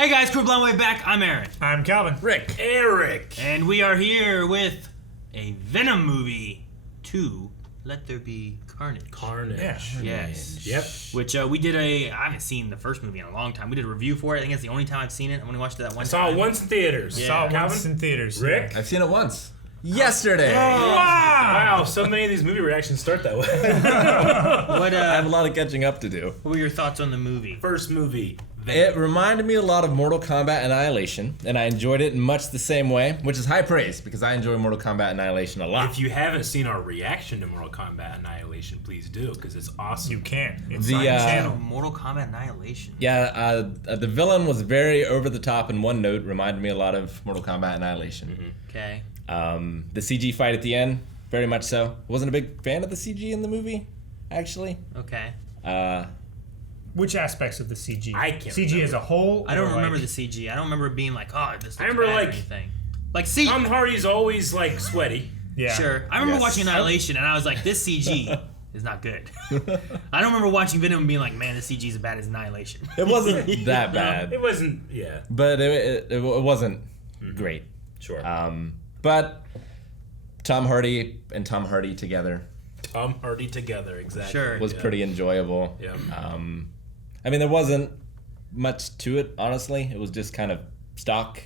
Hey guys, Crew Blonde Way back. I'm Aaron. I'm Calvin. Rick. Eric. And we are here with a Venom movie 2, Let There Be Carnage. Carnage. Yeah. Yes. Yep. Which I haven't seen the first movie in a long time. We did a review for it. I think it's the only time I've seen it. I only watched it that one I time. saw it once in theaters. Yeah. Saw it Calvin? once in theaters. Rick? I've seen it once. Yesterday. Wow, so many of these movie reactions start that way. What, I have a lot of catching up to do. what were your thoughts on the movie? First movie. It reminded me a lot of Mortal Kombat Annihilation, and I enjoyed it in much the same way, which is high praise because I enjoy Mortal Kombat Annihilation a lot. If you haven't seen our reaction to Mortal Kombat Annihilation, please do, because it's awesome. You can. It's The, on the channel. Mortal Kombat Annihilation. Yeah, the villain was very over the top in one note, reminded me a lot of Mortal Kombat Annihilation. Okay. The CG fight at the end, very much so. Wasn't a big fan of the CG in the movie, actually. Okay. Which aspects of the CG? I can't CG remember. as a whole? I don't or remember like- the CG. I don't remember it being like, oh, this looks I remember, bad or like, anything. Like, see, Tom Hardy's always, like, sweaty. Yeah. sure. I remember Yes. watching Annihilation, and I was like, this CG is not good. I don't remember watching Venom and being like, man, this CG is as bad as Annihilation. It wasn't that bad, It wasn't, yeah. but it wasn't great. Sure. But Tom Hardy and Tom Hardy together Tom Hardy together, exactly. Sure. was Yeah. pretty enjoyable. Yeah. I mean, there wasn't much to it, honestly. It was just kind of stock.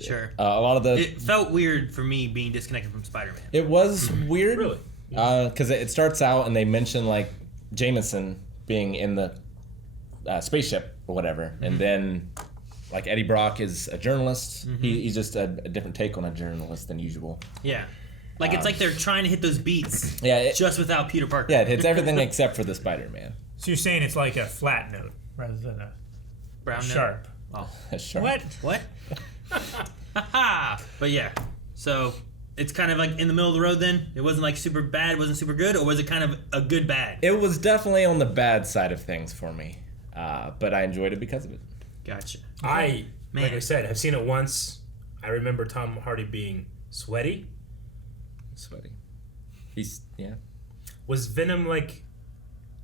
Sure. A lot of the... It felt weird for me being disconnected from Spider-Man. It was weird. Really? Because it starts out and they mention, like, Jameson being in the spaceship or whatever. And then, like, Eddie Brock is a journalist. He's just a different take on a journalist than usual. Yeah. Like, it's like they're trying to hit those beats Yeah, just without Peter Parker. yeah, it hits everything except for the Spider-Man. So you're saying it's like a flat note rather than a Brown note. sharp. Oh. Sure. What? What? Haha. But yeah. So, it's kind of like in the middle of the road then? It wasn't like super bad, wasn't super good, or was it kind of a good bad? It was definitely on the bad side of things for me. But I enjoyed it because of it. Gotcha. Like Man. I said, I've seen it once. I remember Tom Hardy being sweaty. Sweaty. He's, yeah. Was Venom like...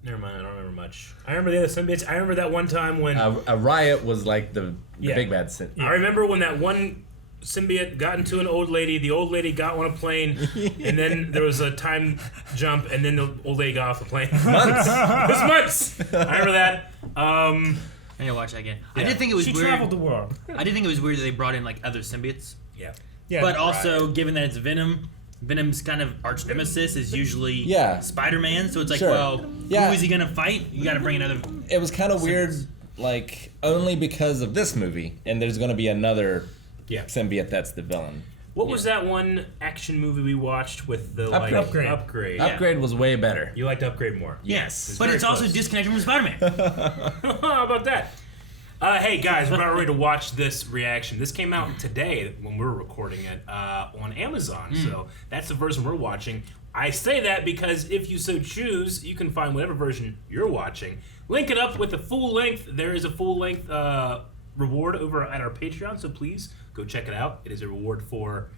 Never mind, I don't remember much. I remember the other symbiotes. I remember that one time when... A riot was like the Yeah. big bad sin. I remember when that one symbiote got into an old lady, the old lady got on a plane, and then there was a time jump, and then the old lady got off the plane. Months. It was months! I remember that. I need to watch that again. I Yeah. did think it was She weird. traveled the world. I did think it was weird that they brought in like other symbiotes. Yeah. Yeah. But also, given that it's Venom, Venom's kind of arch nemesis is usually Yeah. Spider-Man. So it's like, Sure. well, Yeah. who is he gonna fight? You got to bring another. It was kind of weird, like, only because of this movie, and there's going to be another Yeah. symbiote that's the villain. What was that one action movie we watched with the like Upgrade. Upgrade? Yeah. Upgrade was way better. You liked Upgrade more. Yes, It's but very it's also close. disconnected from Spider-Man. How about that? Hey guys, we're about ready to watch this reaction. This came out today when we're recording it on Amazon, so that's the version we're watching. I say that because if you so choose, you can find whatever version you're watching. Link it up with the full length. There is a full length reward over at our Patreon, so please go check it out. It is a reward for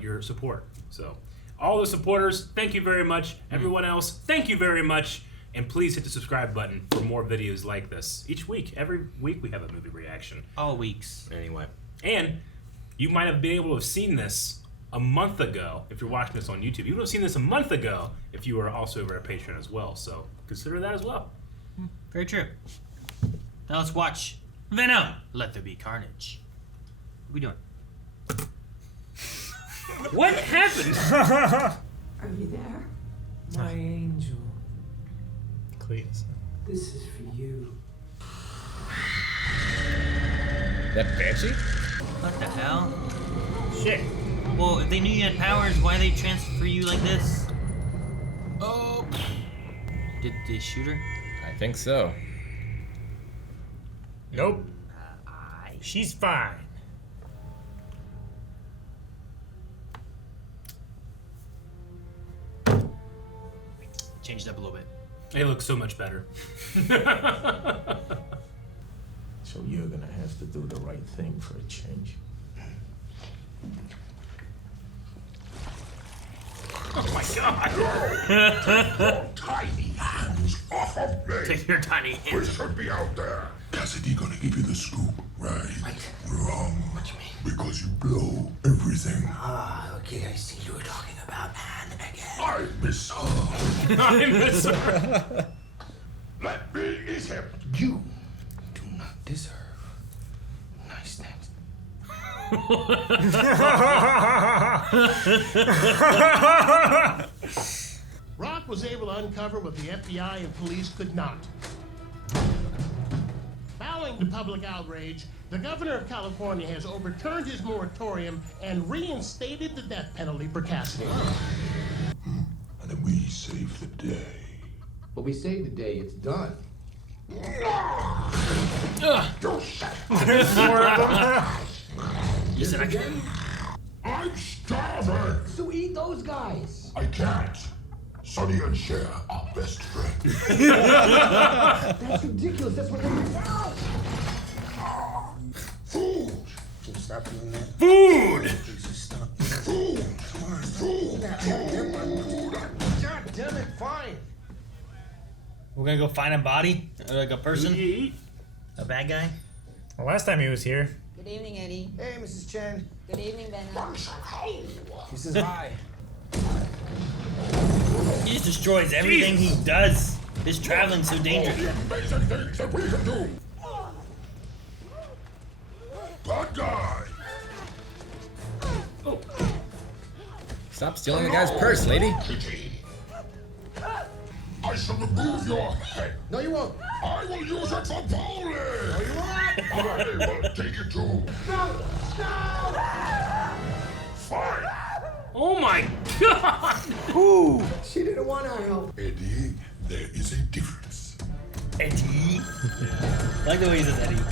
your support. So all the supporters, thank you very much. Everyone else, thank you very much. And please hit the subscribe button for more videos like this. Each week, every week we have a movie reaction. All weeks. Anyway. And you might have been able to have seen this a month ago if you're watching this on YouTube. You would have seen this a month ago if you were also over at Patreon as well. So consider that as well. Very true. Now let's watch Venom. Let There Be Carnage. What are we doing? What happened? Are you there? My angel, Cletus. this is for you. That Banshee? What the hell? Shit. Well, if they knew you had powers, why they transfer you like this? Oh. Did they shoot her? I think so. Nope. She's fine. Changed up a little bit. It looks so much better. So you're gonna have to do the right thing for a change. Oh my god! Tiny hands off of me. Take your tiny hand. We should be out there. Cassidy gonna give you the scoop, right? Like Ah, okay, I see you were talking about Anne again. I miss her. I miss her. Let me eat him. You do not deserve nice things. Rock was able to uncover what the FBI and police could not. Bowing to public outrage, the governor of California has overturned his moratorium and reinstated the death penalty for Cassidy. And then we save the day. But we saved the day, it's done. You said I can. I'm starving. So eat those guys. I can't. Sonny and Cher are best friends. That's ridiculous. That's what everyone else. Food. Can you stop doing that? Food. Jesus, stop. Food. Come on. Food. God damn it, fine. We're gonna go find a body, like a person, Eat. a bad guy. Well, last time he was here. Good evening, Eddie. Hey, Mrs. Chen. Good evening, Venom. He says hi. He just destroys everything he does. His traveling's so dangerous. Amazing things that we can do. Bad guy. Stop stealing the guy's purse, lady. Pity. I shall remove your head. No, you won't. I will use it for bowling. No, you won't. I will take it too. No. Fine. Oh my god. She didn't want our help. Eddie, there is a difference. Eddie. I like the way he says Eddie.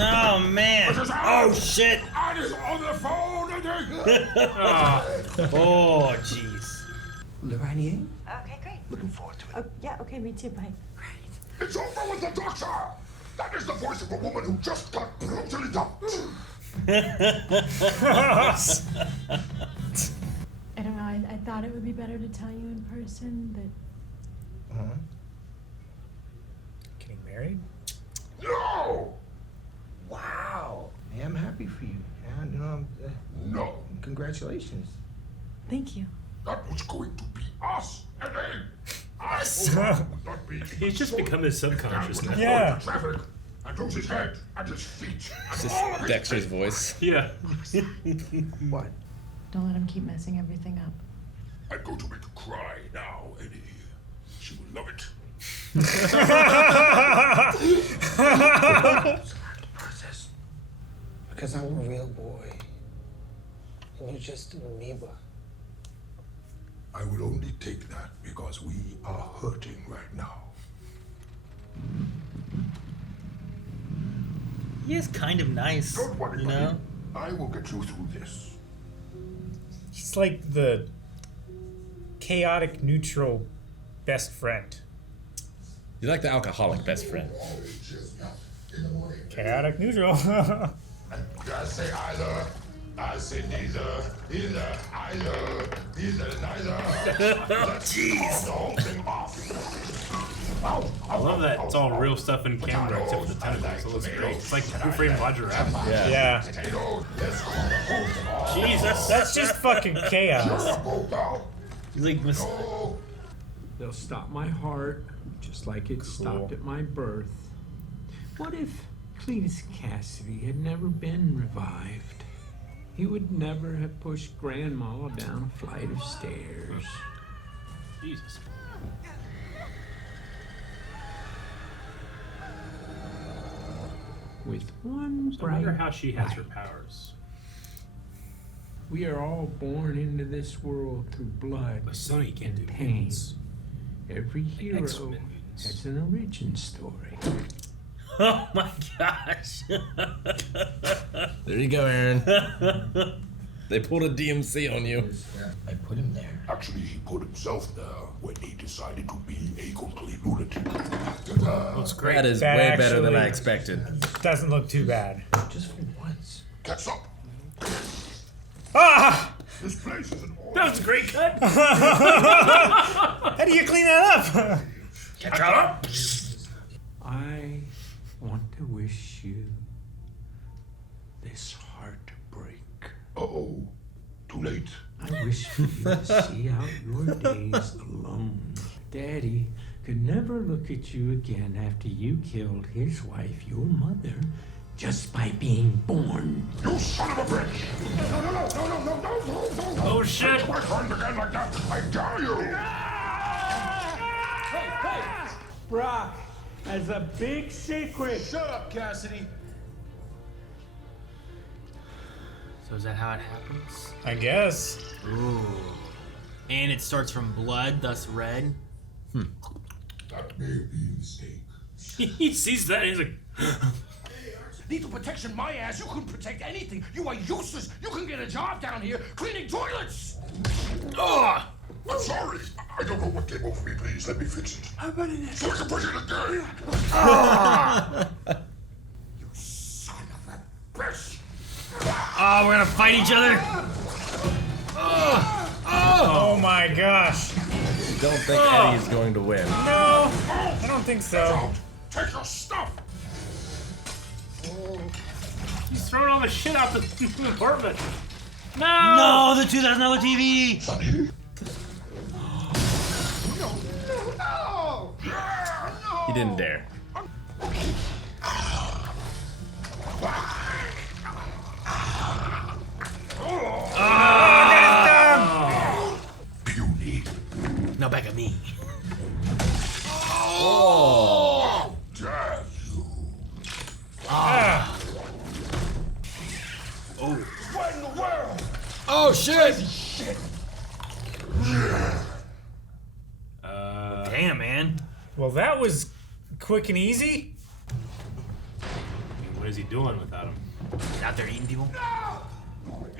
Oh man. Oh shit. Anne is on the phone, Eddie. Oh jeez. Lorraine? Okay, great. Looking forward to it. Oh, yeah, okay, me too. Bye. It's over with the doctor. That is the voice of a woman who just got brutally dumped. I don't know. I thought it would be better to tell you in person, but Getting married? No. Wow. Yeah, I'm happy for you. Yeah, you know, No. congratulations. thank you. That was going to be us, Eddie. I would not be. He's just become his subconscious now. Yeah. Traffic. And lose his head and his feet. It's just Dexter's voice. Yeah. What? Don't let him keep messing everything up. I'm going to make her cry now, Eddie. She will love it. Process. Because I'm a real boy. And you're just an amoeba. I will only take that because we are hurting right now. He is kind of nice, Don't worry, you buddy. know. I will get you through this. He's like the chaotic, neutral best friend. You're like the alcoholic best friend. In the morning. Chaotic, neutral. I say either. I say neither. Either. Either. Either. Neither. Jeez. The whole thing off. I love that it's all real stuff in camera except for the tentacles. It looks great. It's like Who Framed Roger Rabbit. Yeah. Jesus. That's just fucking chaos. He's like, They'll stop my heart, just like it stopped at my birth. What if Cletus Cassidy had never been revived? He would never have pushed Grandma down a flight of stairs. Jesus. With one I wonder bright how she has her light. powers. We are all born into this world through blood But Sonny can't do and pain. mutants. Every hero X-Men mutants. has an origin story. oh my gosh. There you go, Aaron. They pulled a DMC on you. I put him there. Actually, he put himself there when he decided to be a complete lunatic. Looks great. That is That way better than I actually- expected. Doesn't look too bad. Just for once. Catch up. Ah! This place is an That was a great cut. How do you clean that up? Catch up. I want to wish you this heartbreak. Uh-oh. too late. I wish for you to see out your days alone. Daddy could never look at you again after you killed his wife, your mother, just by being born. You son of a bitch! No. Oh shit! Touch my friend again like that, I dare you! Brock has a big secret. Shut up, Cassidy. So is that how it happens? I guess. Ooh. And it starts from blood, thus red. That may be a mistake. He sees that and he's like, Lethal protection, my ass. You couldn't protect anything. You are useless. You can get a job down here cleaning toilets. I'm sorry. I don't know what came over me. Please let me fix it. How about it? So I can push it again. You son of a bitch! Oh, we're gonna fight each other. Oh my gosh. Don't think Eddie is going to win. No, I don't think so. Take your stuff! he's throwing all the shit out the apartment. No! No, the $2,000 TV. Sonny? He didn't dare. Puny. Now back at me. Oh! Dare you? What in the world? Oh shit! Damn, man. Well, that was quick and easy. What is he doing without him? Out there eating people.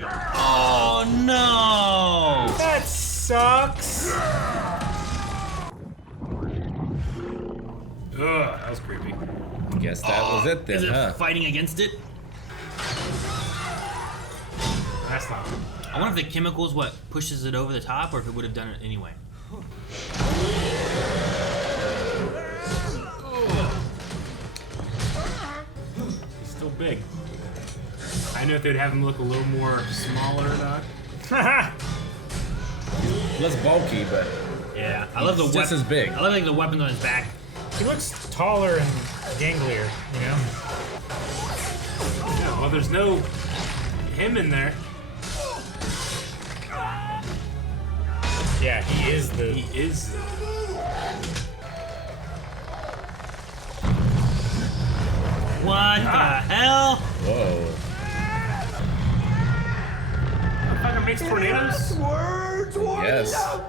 Oh no! That sucks. Ugh, that was creepy. Guess that was it then, Is it huh? fighting against it? That's not. I wonder if the chemicals what pushes it over the top, or if it would have done it anyway. He's still big. I know if they'd have him look a little more smaller or not. Less bulky, but Yeah, I love the He's weapon. just as big. I love like the weapons on his back. He looks taller and ganglier, you know? Yeah, well, there's no him in there. Yeah, he is the. He is. What the hell? whoa. Fucking makes tornadoes. Yes.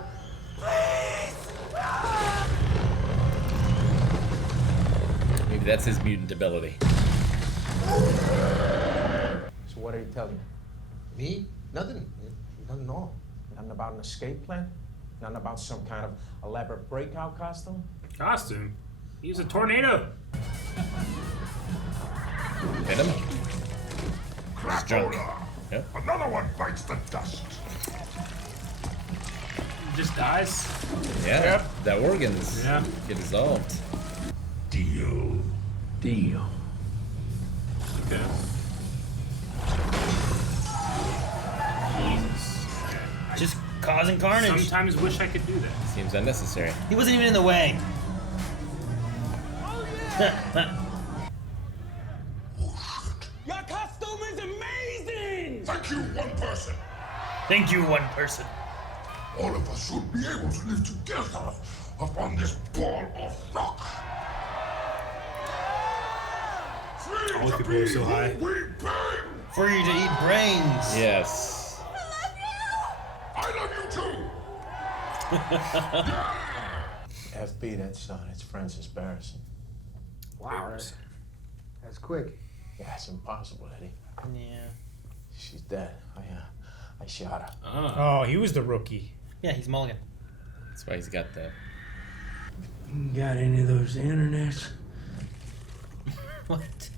Maybe that's his mutant ability. So what did he tell you? Me? Nothing. Nothing at all. Nothing about an escape plan? Nothing about some kind of elaborate breakout costume? Costume. He's a tornado. Venom? He's drunk. Yep. Another one bites the dust. He just dies. Yeah. Yep. The organs Yeah. get dissolved. Deal. Deal. Okay. Jesus. Just causing carnage. Sometimes wish I could do that. Seems unnecessary. He wasn't even in the way. Your costume is amazing! Thank you, one person. Thank you, one person. All of us should be able to live together upon this ball of rock. Free All to people be are so who high. we bang. Free to eat brains. Yes. I love you too. FB, that's it's Francis Barrison. Wow, that's quick. Yeah, it's impossible, Eddie. Yeah. She's dead. I shot her. Oh. Oh, he was the rookie. Yeah, he's Mulligan. That's why he's got the. Got any of those internets? What?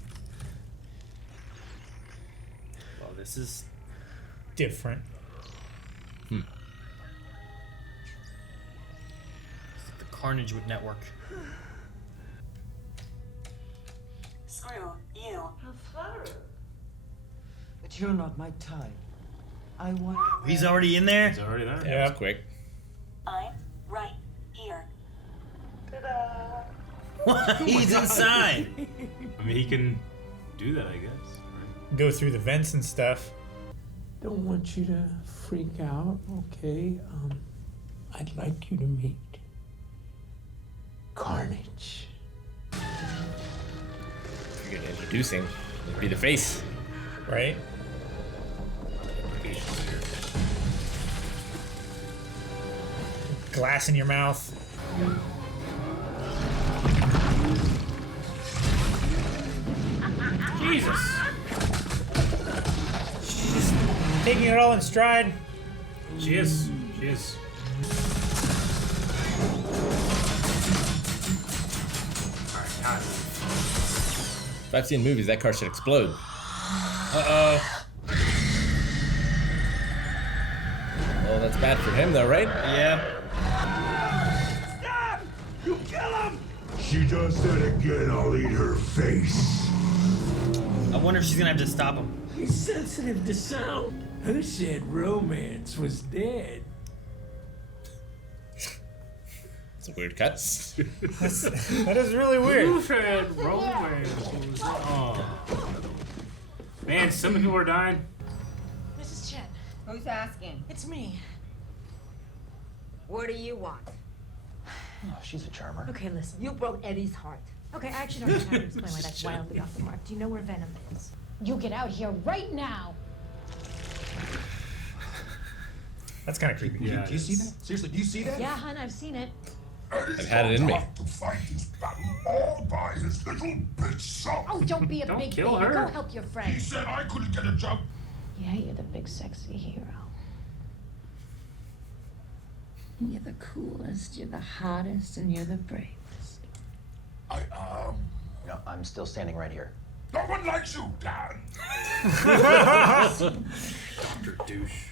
Well, this is Different. the Carnage Network. Screw you. How flattering. But you're not my type. I want. He's already in there? He's already there. Yeah, that was quick. I'm right here. He's inside. I mean, he can do that, I guess. Right? Go through the vents and stuff. Don't want you to freak out, okay? I'd like you to meet Carnage. You're gonna introduce him. It'd be the face. Right? Glass in your mouth. Jesus! She's taking it all in stride. She is. She is. Alright, time. If I've seen movies, that car should explode. Uh-oh. Well, that's bad for him, though, right? Yeah. Stop! You kill him! She does that again, I'll eat her face. I wonder if she's gonna have to stop him. He's sensitive to sound. Who said romance was dead? It's a weird cut. That is really weird. Who said romance was oh. Man, so many people are dying. Mrs. Chen. Who's asking? It's me. What do you want? Oh, she's a charmer. Okay, listen. You broke Eddie's heart. Okay, I actually don't have time to explain why that's wildly off the mark. Do you know where Venom is? You get out here right now. That's kind of creepy. Yeah, Do you see that? Seriously, do you see that? Yeah, hun, I've seen it. I've had it in me. To fight his battle all by his little bitch self. Oh, don't be a Don't big kill baby. her. Go help your He friend. said I couldn't get a job. Yeah, you're the big sexy hero. You're the coolest, you're the hottest, and you're the bravest. I am. No, I'm still standing right here. No one likes you, Dan. Dr. Douche.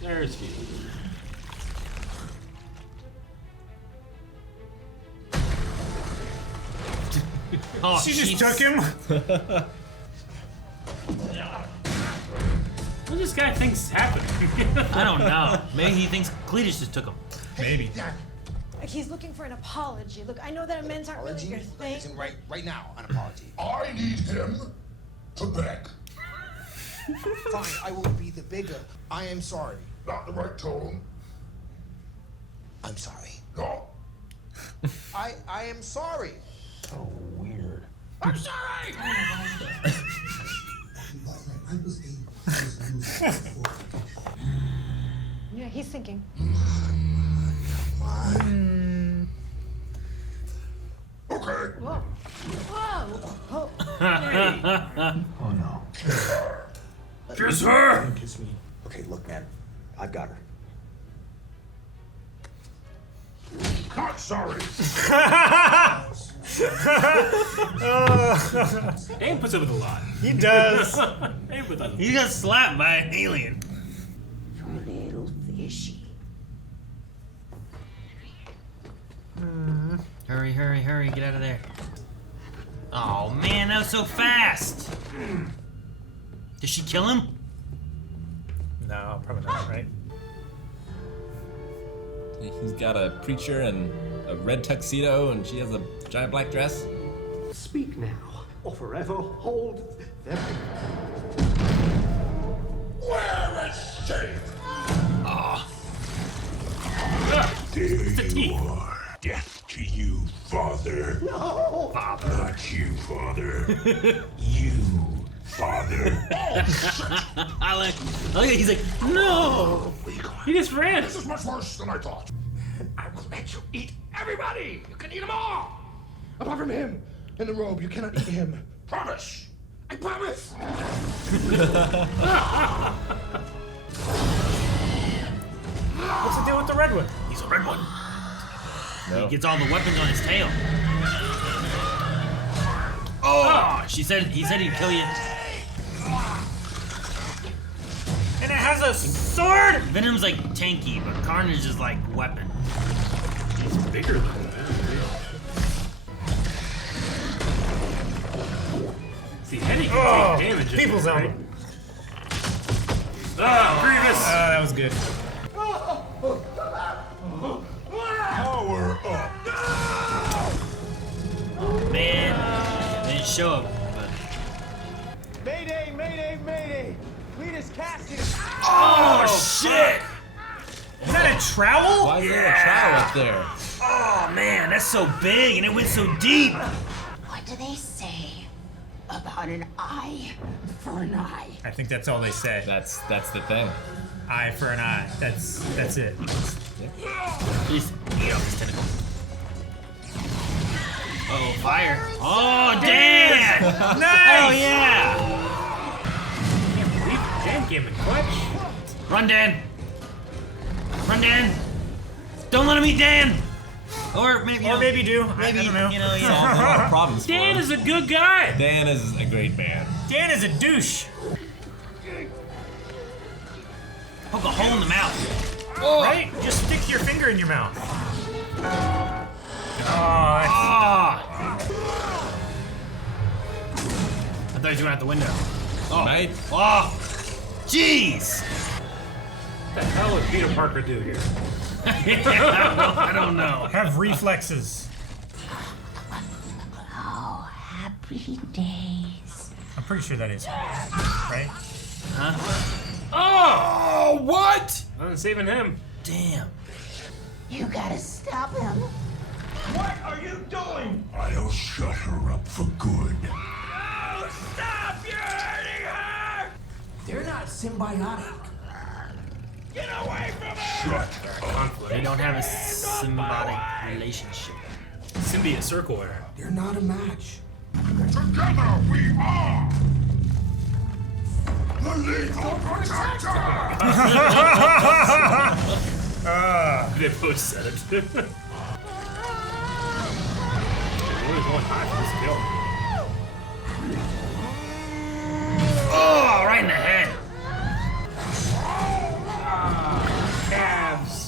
There's he. Oh, She just took him. What does this guy think's happening? I don't know. Maybe he thinks Cletus just took him. Maybe. He's looking for an apology. Look, I know that amends aren't really your thing. Listen, right now, an apology. I need him to beg. Fine, I will be the bigger. I am sorry. Not the right tone. I'm sorry. No. I am sorry. Oh, weird. I'm sorry! Yeah, he's thinking. Okay. Whoa. Whoa. Oh. Oh, no. Kiss her! Kiss me. Okay, look, man. I've got her. Not sorry. Aim puts up with a lot. He does. Aim puts up with He got slapped by an alien. Little fishy. Hurry, hurry, hurry. Get out of there. Oh, man, that was so fast. Did she kill him? No, probably not, right? He's got a preacher and a red tuxedo, and she has a giant black dress. Speak now, or forever hold them. Where is she? the teeth. Are. Death to you, Father. No! Father. Not you, Father. You, Father. I like it. He's like, no. He just ran. This is much worse than I thought. I will let you eat everybody! You can eat them all! Apart from him! In the robe, you cannot eat him. Promise. I promise! What's the deal with the red one? He's a red one. No. He gets all the weapons on his tail. Oh, he said he'd kill you. And it has a sword? Venom's like tanky, but Carnage is like weapon. He's bigger than that. See, Eddie can take damage. People's right? elbow. Grievous! That was good. Power up. Man, they didn't show up. But... Mayday, mayday, mayday! Cletus Cassidy! Oh, shit! Is that a trowel? Why is there a trowel up there? Oh man, that's so big and it went so deep. What do they say about an eye for an eye? I think that's all they say. That's the thing. Eye for an eye. That's it. He's eat off his tentacle. Oh, fire. Oh, Dan! Nice! Oh, yeah! Dan came in clutch. Run, Dan! Run, Dan! Don't let him eat Dan! Or maybe, maybe do. Maybe, I don't know. Solved a lot of problems for Dan him. is a good guy. Dan is a great man. Dan is a douche. Poke a hole in the mouth. Oh. Right? Just stick your finger in your mouth. Oh, I thought he was going out the window. Oh. Right? Oh! Jeez! What the hell would Peter Parker do here? I don't know. have reflexes. Oh, happy days. I'm pretty sure that is right. Huh? Oh! What? I'm saving him. Damn. You gotta stop him. What are you doing? I'll shut her up for good. Oh, stop! You're hurting her! They're not symbiotic. Get away from her! Shut up. They don't have a symbiotic relationship. Symbiote circle error. They're not a match. Together we are the Lethal Protector! They both said it. Really going high for this kill. Oh, right in the head. Calves.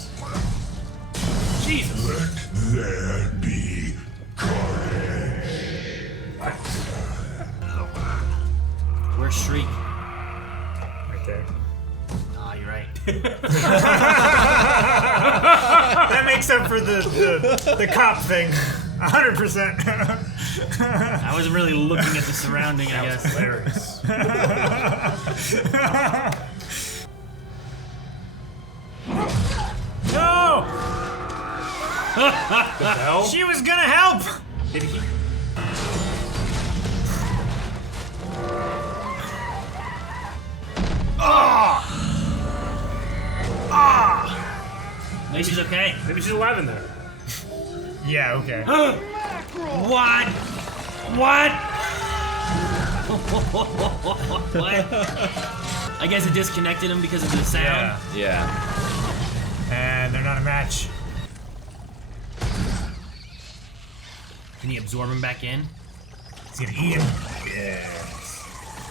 Jesus. Let there be carnage. Where's Shriek? Right there. Oh, you're right. That makes up for the cop thing. 100%. I wasn't really looking at the surrounding, I guess. Hilarious. No! The hell? She was gonna help! Did he? Maybe she's okay. Maybe she's alive in there. Yeah, okay. What? What? What? I guess it disconnected him because of the sound. Yeah. And they're not a match. Can he absorb him back in? He's gonna eat him. Yes.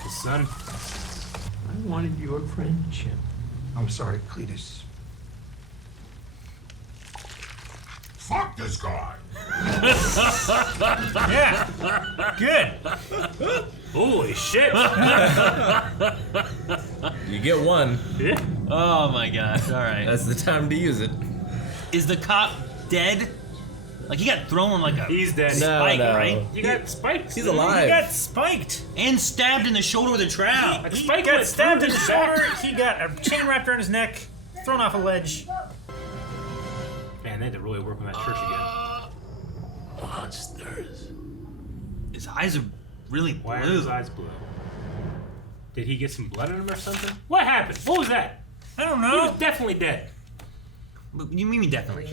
His son. I wanted your friendship. I'm sorry, Cletus. Fuck this guy! Yeah. Good. Holy shit. You get one. Yeah. Oh my gosh, alright. That's the time to use it. Is the cop dead? Like, he got thrown like a He's dead. spike, No. right? You got spikes. He's dude. alive. He got spiked. And stabbed in the shoulder with a trowel. Like He Spike got went stabbed in through the his shoulder. back. He got a chain wrapped around his neck, thrown off a ledge. Man, they had to really work on that church again. Monsters. His eyes are really blue. Why are his eyes blue? Did he get some blood in him or something? What happened? What was that? I don't He know. was definitely dead. What do you mean definitely?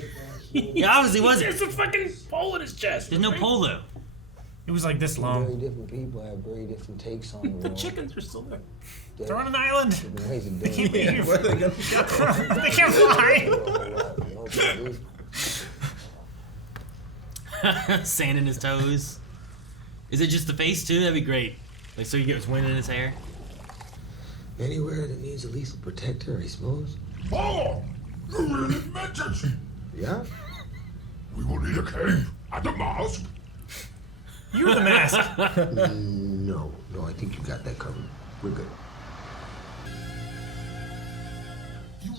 He obviously wasn't. There's a fucking hole in his chest. There's no pole though. It was like this long. Very different people have very different takes on the The world. chickens are still there. They're on an island. Different ways of They doing can't it. leave. Where are they gonna go? They can't fly. Sand in his toes. Is it just the face too? That'd be great. Like, so you get wind in his hair. Anywhere that needs a lethal protector, I suppose. Oh! You really meant it! Yeah? We will need a cape and a mask. You're the mask. No, I think you got that covered. We're good. I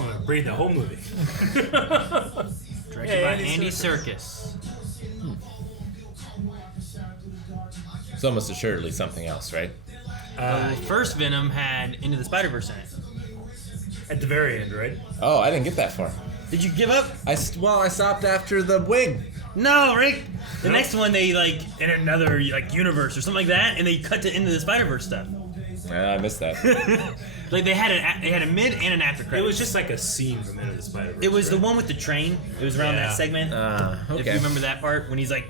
want to read the whole movie. Directed by Andy Serkis. It's almost assuredly something else, right? First Venom had Into the Spider-Verse in it. At the very end, right? Oh, I didn't get that far. Did you give up? I stopped after the wig. No, Rick. The next one they like in another like universe or something like that, and they cut to Into the Spider-Verse stuff. Yeah, I missed that. Like they had a mid and an after credit. It was just like a scene from Into the Spider-Verse. It was the one with the train. It was around that segment. Okay. If you remember that part when he's like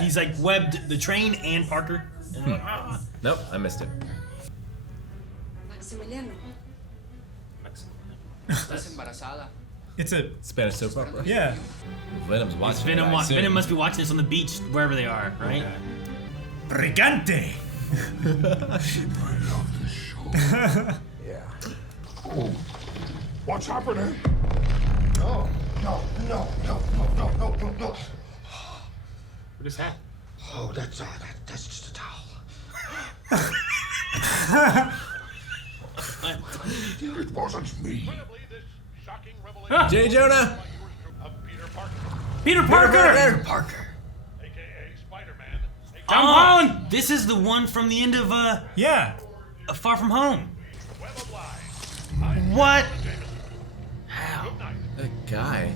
he's like webbed the train and Parker. And like, Nope, I missed it. Maximiliano. It's a Spanish soap opera. yeah. Venom's watching. Venom, it, I assume. Venom must be watching this on the beach wherever they are, right? Brigante. Yeah. Oh. What's happening? No. What is that? Oh, that's just a towel. It wasn't me. J. Jonah. Peter Parker! Tom Holland! This is the one from the end of Yeah. Far From Home. What? That guy.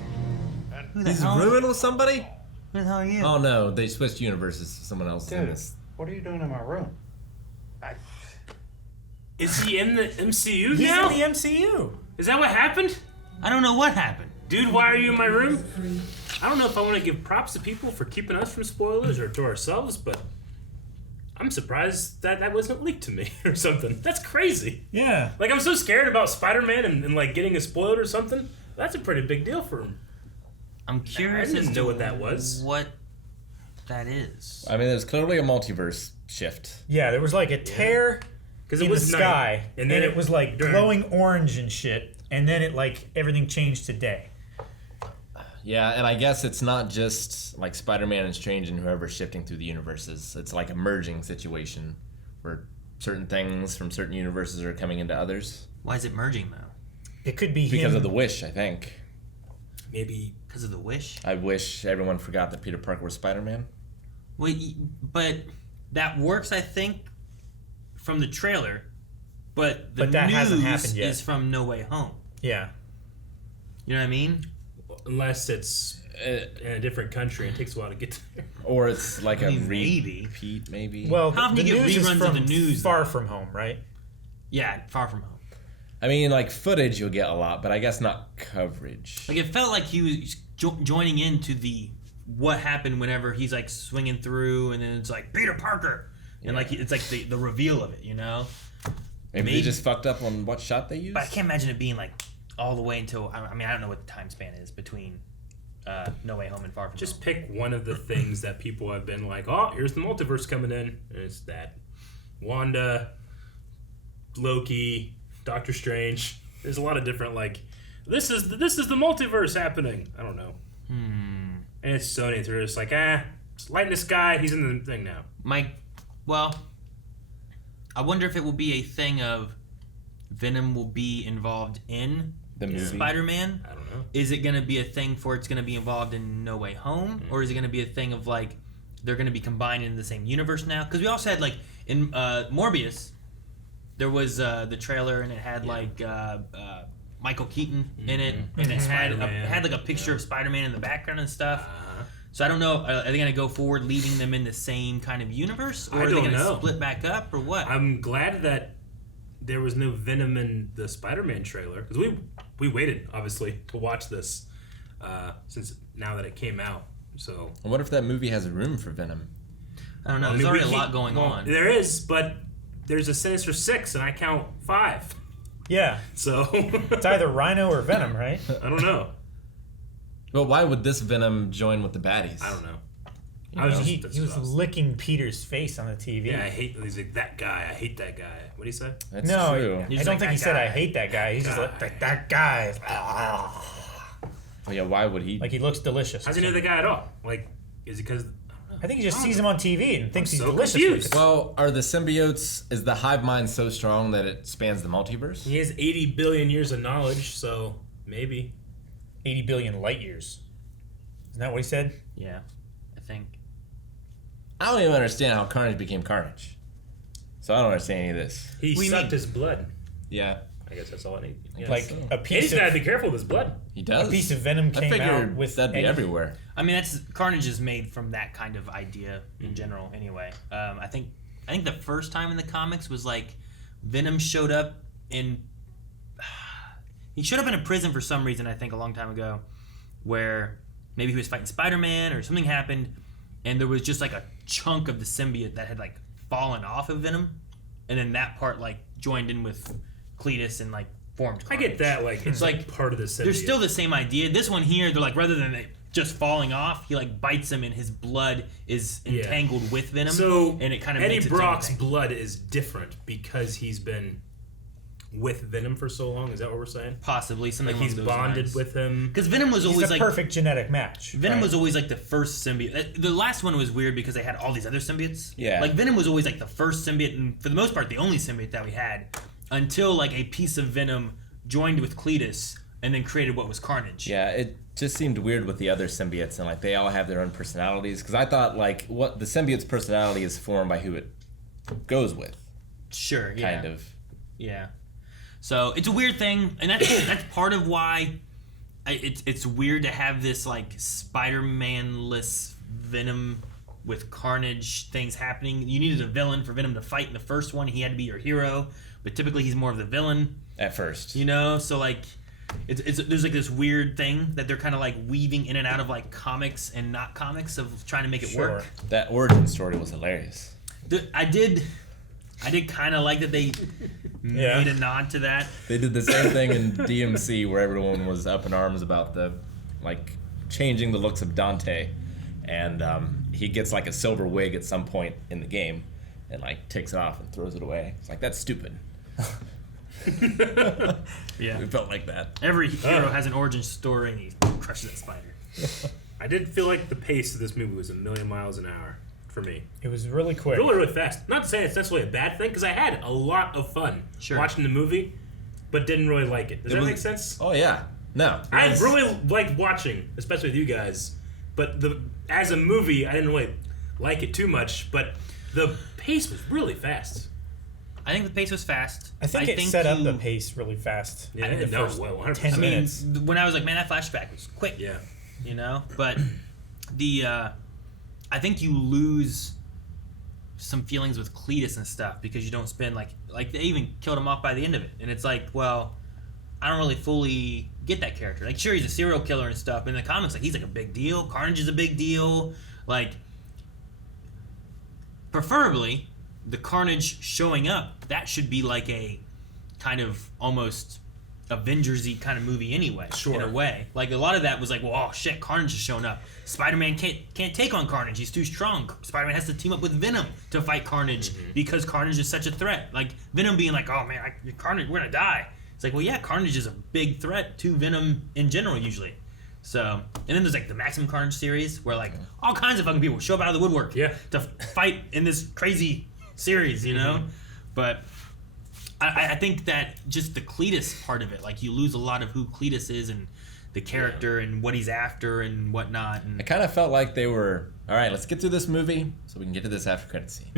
Who the He's hell? rooming with somebody? Who the hell are you? Oh no, they switched universes. Someone else is in this. What are you doing in my room? Is he in the MCU He's now? in the MCU. Is that what happened? I don't know what happened. Dude, why are you in my room? I don't know if I want to give props to people for keeping us from spoilers or to ourselves, but I'm surprised that wasn't leaked to me or something. That's crazy. Yeah. Like, I'm so scared about Spider-Man and like getting a spoiled or something. That's a pretty big deal for him. I'm curious I didn't as know to what that was. What that is. I mean, there's clearly a multiverse shift. Yeah, there was like a tear Because in it was the night, sky, and then it was like during- glowing orange and shit, and then it like everything changed to day. Yeah, and I guess it's not just like Spider-Man and Strange and whoever's shifting through the universes. It's like a merging situation where certain things from certain universes are coming into others. Why is it merging though? It could be Because him. of the wish, I think. Maybe because of the wish. I wish everyone forgot that Peter Parker was Spider-Man. Wait, but that works, I think, from the trailer. But the But that news hasn't happened yet. is from No Way Home. Yeah. You know what I mean? unless it's in a different country and it takes a while to get there. Or it's like I mean, repeat, maybe. Well, How often the do you get news is reruns from of the news? Far From Home, right? Yeah, Far From Home. I mean, like footage you'll get a lot, but I guess not coverage. Like it felt like he was joining into the what happened whenever he's like swinging through, and then it's like Peter Parker, and like it's like the reveal of it, you know. Maybe they just fucked up on what shot they used. But I can't imagine it being like all the way until I mean I don't know what the time span is between No Way Home and Far From Home. Just pick one of the things that people have been like, oh, here's the multiverse coming in, and it's that Wanda, Loki, Doctor Strange. There's a lot of different like this is the multiverse happening. I don't know. And it's Sony, they're just like, just lighten this guy, he's in the thing now. Well, I wonder if it will be a thing of Venom will be involved in the movie Spider-Man. I don't know. Is it going to be a thing for it's going to be involved in No Way Home, or is it going to be a thing of like they're going to be combined into the same universe now? Because we also had like in Morbius, there was the trailer and it had like Michael Keaton in it, and it had like a picture of Spider-Man in the background and stuff. So I don't know. Are they going to go forward, leaving them in the same kind of universe, or are they going to split back up, or what? I'm glad that there was no Venom in the Spider-Man trailer because we waited obviously to watch this since now that it came out. So what if that movie has room for Venom? I don't know. There's already a lot going on. There is, but there's a Sinister Six, and I count 5. Yeah. So it's either Rhino or Venom, right? I don't know. But why would this Venom join with the baddies? I don't know. He was licking Peter's face on the TV. Yeah, he's like, that guy. I hate that guy. What do you say? That's no, true. I don't think he said I hate that guy. He's just like that guy. Well, yeah, why would he? Like he looks delicious. How's he know the guy at all? Like, is it because I don't know? I think he just sees him on TV and thinks he's so delicious. confused. Well, are the symbiotes, is the hive mind so strong that it spans the multiverse? He has 80 billion years of knowledge, so maybe. 80 billion light years. Isn't that what he said? Yeah, I think. I don't even understand how Carnage became Carnage. So I don't understand any of this. He What do you sucked mean? his blood. Yeah. I guess that's all I need. Yeah. Like a And piece he's got to be careful with his blood. He does. A piece of Venom I came out figured with that'd be everywhere. I mean, that's Carnage is made from that kind of idea in general. Anyway, I think the first time in the comics was like Venom showed up in. He showed up in a prison for some reason. I think a long time ago, where maybe he was fighting Spider-Man or something happened, and there was just like a chunk of the symbiote that had like fallen off of Venom, and then that part like joined in with Cletus and like formed Carnage. I get that. Like it's like part of the symbiote. They're still the same idea. This one here, they're like rather than it just falling off, he like bites him and his blood is entangled with Venom. So and it kind of Eddie makes its own Brock's thing. blood is different because he's been with Venom for so long. Is that what we're saying? Possibly something like he's along those bonded lines. with him. Because Venom was always He's a like perfect genetic match. Venom right? was always like the first symbiote. The last one was weird because they had all these other symbiotes. Yeah. Like Venom was always like the first symbiote, and for the most part, the only symbiote that we had until like a piece of Venom joined with Cletus and then created what was Carnage. Yeah, it just seemed weird with the other symbiotes, and like they all have their own personalities. Because I thought like what the symbiote's personality is formed by who it goes with. Sure. Yeah. Kind of. Yeah. So it's a weird thing, and that's part of why it's weird to have this like Spider-Man-less Venom with Carnage things happening. You needed a villain for Venom to fight in the first one. He had to be your hero, but typically he's more of the villain at first. You know, so like it's there's like this weird thing that they're kind of like weaving in and out of like comics and not comics of trying to make it work. That origin story was hilarious. I did kind of like that they made a nod to that. They did the same thing in DMC where everyone was up in arms about the like changing the looks of Dante, and he gets like a silver wig at some point in the game, and like takes it off and throws it away. It's like that's stupid. Yeah, it felt like that. Every hero has an origin story, and he crushes that spider. I did feel like the pace of this movie was 1,000,000 miles an hour for me. It was really quick. Really fast. Not to say it's necessarily a bad thing, because I had a lot of fun watching the movie, but didn't really like it. Does that make sense? Oh yeah. No. I really liked watching, especially with you guys, but as a movie, I didn't really like it too much, but the pace was really fast. I think the pace was fast. I think it set up the pace really fast. Yeah, in the no, first well, 100%. 10 minutes. When I was like, man, that flashback was quick. Yeah. You know? But I think you lose some feelings with Cletus and stuff because you don't spend like they even killed him off by the end of it. And it's like, well, I don't really fully get that character. Like, sure, he's a serial killer and stuff, but in the comics, like, he's like a big deal. Carnage is a big deal. Like, preferably, the Carnage showing up, that should be like a kind of almost Avengers-y kind of movie anyway, in a way. Like, a lot of that was like, well, oh shit, Carnage has shown up. Spider-Man can't take on Carnage. He's too strong. Spider-Man has to team up with Venom to fight Carnage because Carnage is such a threat. Like, Venom being like, oh man, Carnage, we're gonna die. It's like, well, yeah, Carnage is a big threat to Venom in general, usually. So, and then there's like the Maximum Carnage series where like all kinds of fucking people show up out of the woodwork to fight in this crazy series, you know? But I think that just the Cletus part of it, like you lose a lot of who Cletus is and the character and what he's after and whatnot. And I kind of felt like they were, all right, let's get through this movie so we can get to this after credit scene.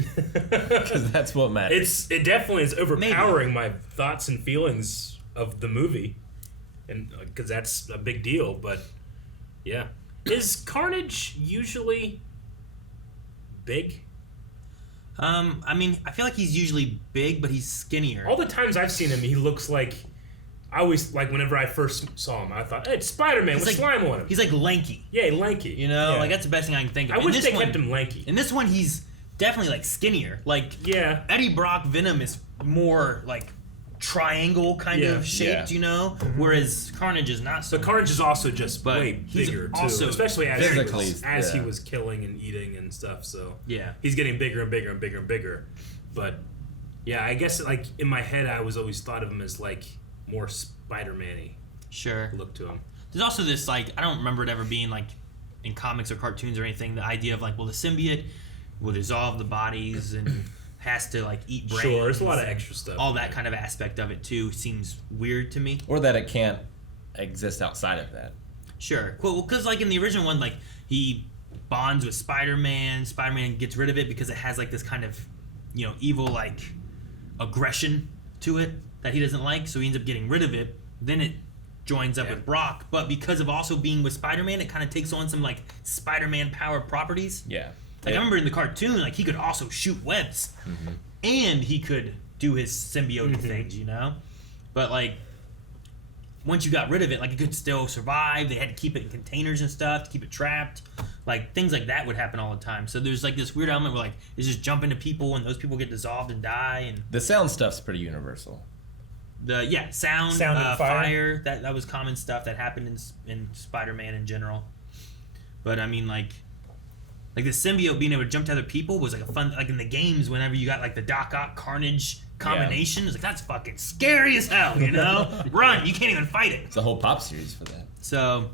Because that's what matters. It definitely is overpowering my thoughts and feelings of the movie. And because that's a big deal, but yeah. Is Carnage usually big? I mean, I feel like he's usually big, but he's skinnier. All the times I've seen him, he looks like... I always, like, whenever I first saw him, I thought, hey, it's Spider-Man with slime on him. He's, like, lanky. Yeah, lanky. You know? Like, that's the best thing I can think of. I wish they kept him lanky. In this one, he's definitely, like, skinnier. Like, Eddie Brock Venom is more, like, triangle kind of shaped, you know? Whereas Carnage is not so. But Carnage is also just way he's bigger, too. also Especially physically, as he was killing and eating and stuff, so... Yeah. He's getting bigger and bigger and bigger and bigger. But, yeah, I guess, like, in my head, I was always thought of him as, like, more Spider-Man-y sure look to him. There's also this, like, I don't remember it ever being, like, in comics or cartoons or anything, the idea of like, well, the symbiote will dissolve the bodies and has to like eat brains. Sure, there's a lot of extra stuff. All that kind of aspect of it too seems weird to me. Or that it can't exist outside of that. Sure. Well, because like in the original one, like he bonds with Spider-Man. Spider-Man gets rid of it because it has like this kind of, you know, evil like aggression to it that he doesn't like. So he ends up getting rid of it. Then it joins up with Brock. But because of also being with Spider-Man, it kind of takes on some like Spider-Man powered properties. Yeah. Like I remember in the cartoon, like he could also shoot webs, and he could do his symbiotic things, you know. But like once you got rid of it, like it could still survive. They had to keep it in containers and stuff to keep it trapped. Like things like that would happen all the time. So there's like this weird element where like it's just jump into people and those people get dissolved and die. And the sound stuff's pretty universal. The sound and fire that was common stuff that happened in Spider-Man in general. But I mean like the symbiote being able to jump to other people was like a fun, like in the games whenever you got like the Doc Ock Carnage combination, it's like that's fucking scary as hell, you know. Run, you can't even fight it. It's a whole pop series for that. So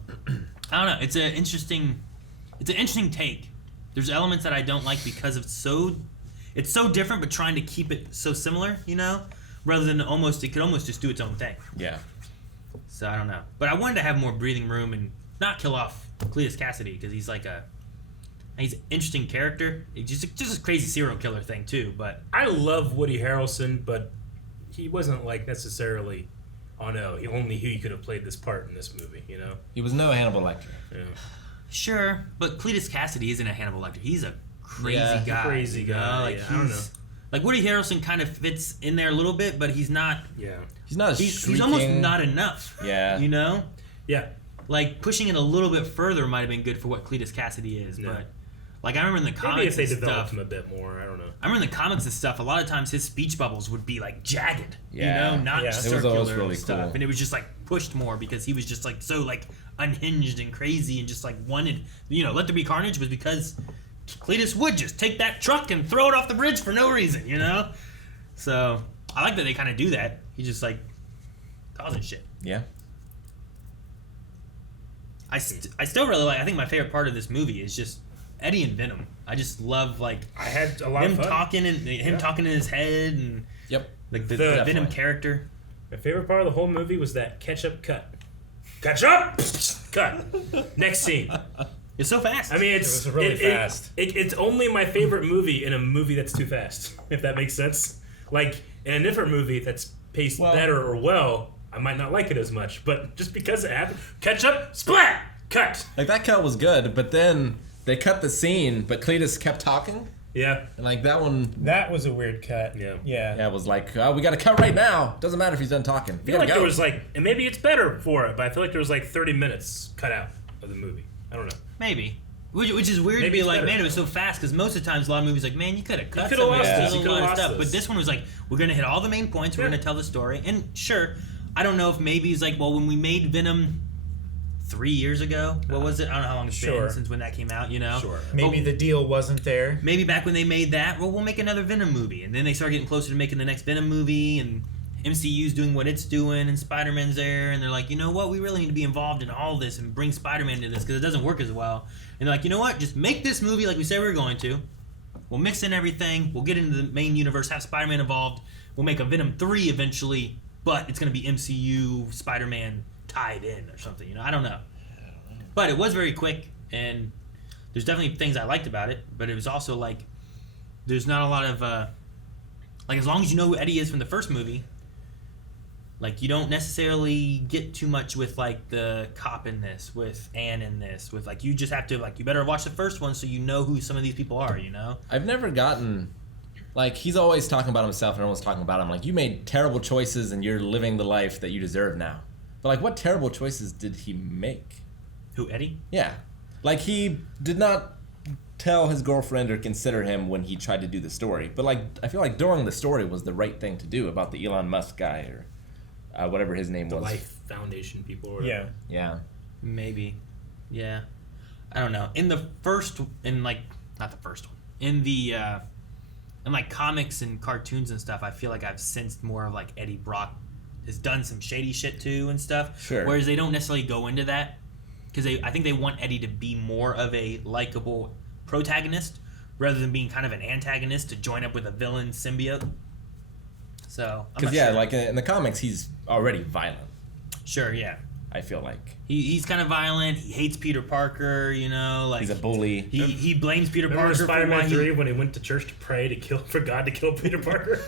I don't know, it's an interesting take. There's elements that I don't like because it's so different, but trying to keep it so similar, you know, rather than it could almost just do its own thing. Yeah. So I don't know, but I wanted to have more breathing room and not kill off Cletus Cassidy because he's an interesting character. He's just a crazy serial killer thing too. But I love Woody Harrelson, but he wasn't like necessarily. Oh no, he could have played this part in this movie. You know, he was no Hannibal Lecter. Yeah. Sure, but Cletus Cassidy isn't a Hannibal Lecter. He's a crazy guy. Crazy guy. Like I don't know. Like Woody Harrelson kind of fits in there a little bit, but he's not. Yeah. He's not. He's almost not enough. Yeah. You know. Yeah. Like pushing it a little bit further might have been good for what Cletus Cassidy is, but. Like I remember in the comics, maybe if they and developed stuff, him a bit more, I don't know. I remember in the comics and stuff. A lot of times his speech bubbles would be like jagged, you know, not circular it was really and stuff, cool. and it was just like pushed more because he was just like so like unhinged and crazy and just like wanted, you know, Let There Be Carnage was because Cletus would just take that truck and throw it off the bridge for no reason, you know. So I like that they kind of do that. He just like causing shit. Yeah. I still really like. I think my favorite part of this movie is just Eddie and Venom. I just love like I had a lot him of fun. talking and him talking in his head and like the Venom character. My favorite part of the whole movie was that ketchup cut. Ketchup cut. Next scene. It's so fast. I mean, It was really fast. It's only my favorite movie in a movie that's too fast. If that makes sense. Like in a different movie that's paced better or well, I might not like it as much. But just because it happened, ketchup, splat, cut. Like that cut was good, but then they cut the scene, but Cletus kept talking. Yeah. And like that one. That was a weird cut. Yeah. Yeah, it was like, oh, we got to cut right now. Doesn't matter if he's done talking. I feel like there was like, and maybe it's better for it, but I feel like there was like 30 minutes cut out of the movie. I don't know. Maybe. Which is weird to be like, man, it was so fast because most of the times a lot of movies like, man, you could have cut some of this, a lot of stuff. But this one was like, we're gonna hit all the main points. We're gonna tell the story, and sure, I don't know if maybe it's like, well, when we made Venom 3 years ago, what was it? I don't know how long it's been since when that came out. You know, Maybe the deal wasn't there. Maybe back when they made that, well, we'll make another Venom movie, and then they start getting closer to making the next Venom movie, and MCU's doing what it's doing, and Spider-Man's there, and they're like, you know what, we really need to be involved in all this and bring Spider-Man to this because it doesn't work as well. And they're like, you know what, just make this movie like we said we were going to. We'll mix in everything. We'll get into the main universe, have Spider-Man involved. We'll make a Venom 3 eventually, but it's going to be MCU Spider-Man tied in or something. You know, I don't know. But it was very quick, and there's definitely things I liked about it, but it was also like there's not a lot of like as long as you know who Eddie is from the first movie, like you don't necessarily get too much with like the cop in this, with Anne in this, with like you just have to like you better watch the first one so you know who some of these people are, you know? I've never gotten like he's always talking about himself and everyone's talking about him like you made terrible choices and you're living the life that you deserve now. But like what terrible choices did he make? Who, Eddie? Yeah. Like he did not tell his girlfriend or consider him when he tried to do the story. But like I feel like during the story was the right thing to do about the Elon Musk guy or whatever his name was. The Life Foundation people. Or whatever. Yeah. Maybe. Yeah. I don't know. In the first, in like, not the first one. In the, in like comics and cartoons and stuff, I feel like I've sensed more of like Eddie Brock has done some shady shit too and stuff. Sure. Whereas they don't necessarily go into that. because I think they want Eddie to be more of a likable protagonist rather than being kind of an antagonist to join up with a villain symbiote. So, because like in the comics, he's already violent. Sure, yeah. I feel like he's kind of violent. He hates Peter Parker. You know, like he's a bully. He blames Peter Remember Parker Spider-Man for 3 when he went to church to pray for God to kill Peter Parker.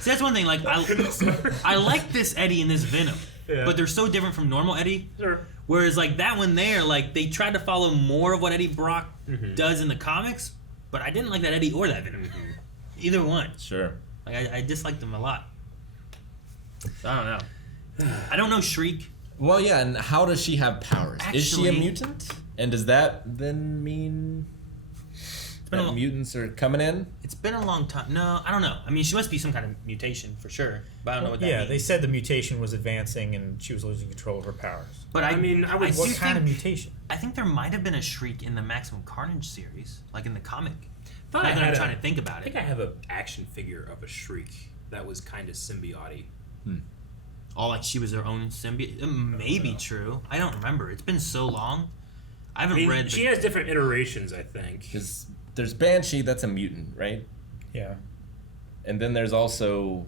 See, that's one thing. Like I like this Eddie and this Venom, but they're so different from normal Eddie. Sure. Whereas like that one there, like they tried to follow more of what Eddie Brock does in the comics, but I didn't like that Eddie or that Venom. Either one. Sure. Like I disliked them a lot. So, I don't know. I don't know Shriek. Well, yeah, and how does she have powers? Is she a Actually- mutant? And does that then mean that mutants are coming in? It's been a long time. No, I don't know. I mean, she must be some kind of mutation for sure, but I don't know what that means. they said the mutation was advancing and she was losing control of her powers. But I mean, what kind of mutation? I think there might have been a Shriek in the Maximum Carnage series, like in the comic. Thought Now I that had I'm trying to think about I think it. I have an action figure of a Shriek that was kind of symbiotic. Oh, like she was her own symbiote. It may be true. I don't remember. It's been so long. I haven't read. She has different iterations, I think. Because there's Banshee, that's a mutant, right? Yeah. And then there's also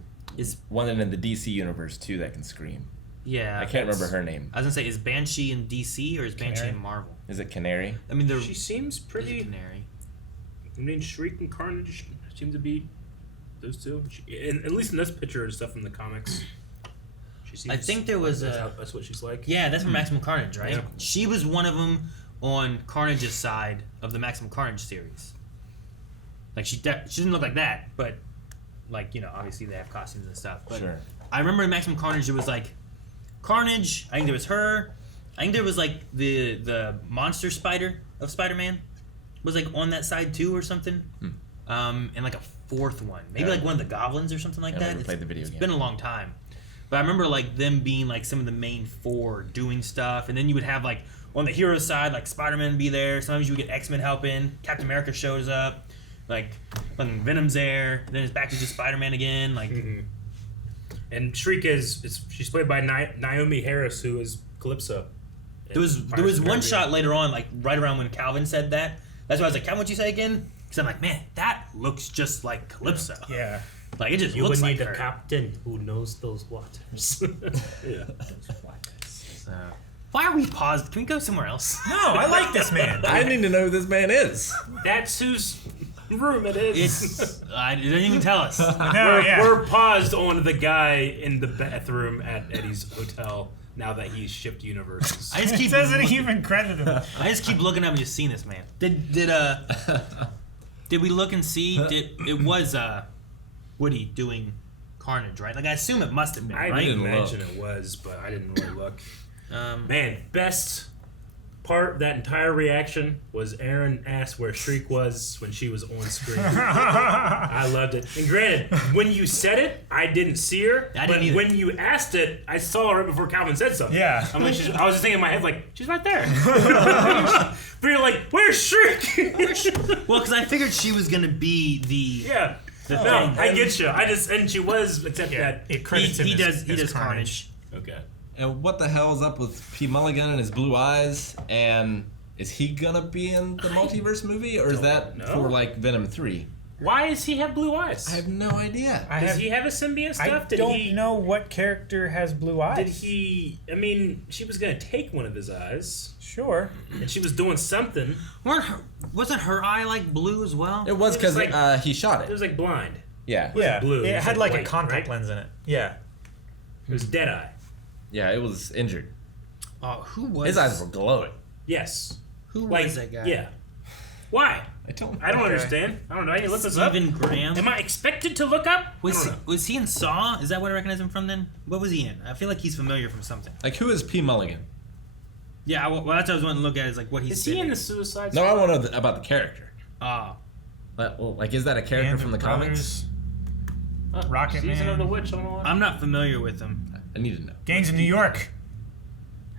one in the DC universe too that can scream. Yeah, I can't remember her name. I was gonna say, is Banshee in DC or is Banshee Canary. in Marvel? Is it Canary? I mean, She seems pretty. Canary. I mean, Shriek and Carnage seem to be those two. At least in this picture and stuff in the comics. She seems I think there was that's what she's like. Yeah, that's from Maximum Carnage, right? Yeah. She was one of them on Carnage's side of the Maximum Carnage series. Like she didn't look like that, but like obviously they have costumes and stuff. But Sure. I remember in Maximum Carnage it was like Carnage. I think there was her. I think there was like the monster spider of Spider-Man was like on that side too or something. And like a fourth one, maybe like one of the goblins or something like I that. never played the video It's game. been a long time. But I remember like them being like some of the main four doing stuff, and then you would have like on the hero side like Spider-Man be there. Sometimes you would get X-Men help in. Captain America shows up, like fucking Venom's there. Then it's back to just Spider-Man again. Like, And Shriek she's played by Naomi Harris, who is Calypso. there was one shot later on, like right around when Calvin said that. That's why I was like, Calvin, what'd you say again? Because I'm like, man, that looks just like Calypso. Yeah. Like it just You looks would like need her. a captain who knows those waters. Yeah. So, why are we paused? Can we go somewhere else? No, I like this man. I need to know who this man is. That's whose room it is. It didn't even tell us. We're paused on the guy in the bathroom at Eddie's hotel now that he's shipped universes. I just keep It doesn't even credit him. I just keep looking up and just seeing this man. Did we look and see? It was Woody doing Carnage, right? Like I assume it must have been, I right? didn't imagine it was, but I didn't really look. Man, best part of that entire reaction was Aaron asked where Shriek was when she was on screen. I loved it. And granted, when you said it, I didn't see her. I but didn't either. when you asked it, I saw her right before Calvin said something. Yeah. I'm like, I was just thinking in my head, like, she's right there. But you're like, where's Shriek? Well, because I figured she was gonna be the Yeah. the No, thing. I get you. And she was, except that It credits him he as does Carnage. Okay. And what the hell's up with P. Mulligan and his blue eyes? And is he gonna be in the multiverse movie, or is that know. for like Venom 3? Why does he have blue eyes? I have no idea. Does he have a symbiote stuff? I don't know what character has blue eyes. Did he? I mean, she was gonna take one of his eyes, Sure. and she was doing something. Wasn't her eye like blue as well? It was It was because like- he shot It it. was like blind. Yeah. Yeah. blue. It It was had like like a white, contact right? lens in it. Yeah. It was dead eye. Yeah, it was injured. Who was His eyes were glowing. Yes. Who Like was that guy? yeah. Why? I don't. I don't understand. I don't know. I need to look this up. Stephen Graham. Am I expected to look up? Was he in Saw? Is that what I recognize him from then? What was he in? I feel like he's familiar from something. Like, who is P. Mulligan? Yeah, well, that's what I was wanting to look at. Is like what he's. Is he in the Suicide No, Squad? I want to know about the character. Ah. Like, is that a character Band from the of comics? Rocket Season Man. of the Witch. Hold on. I'm not familiar with him. I need to know. Gangs of New York.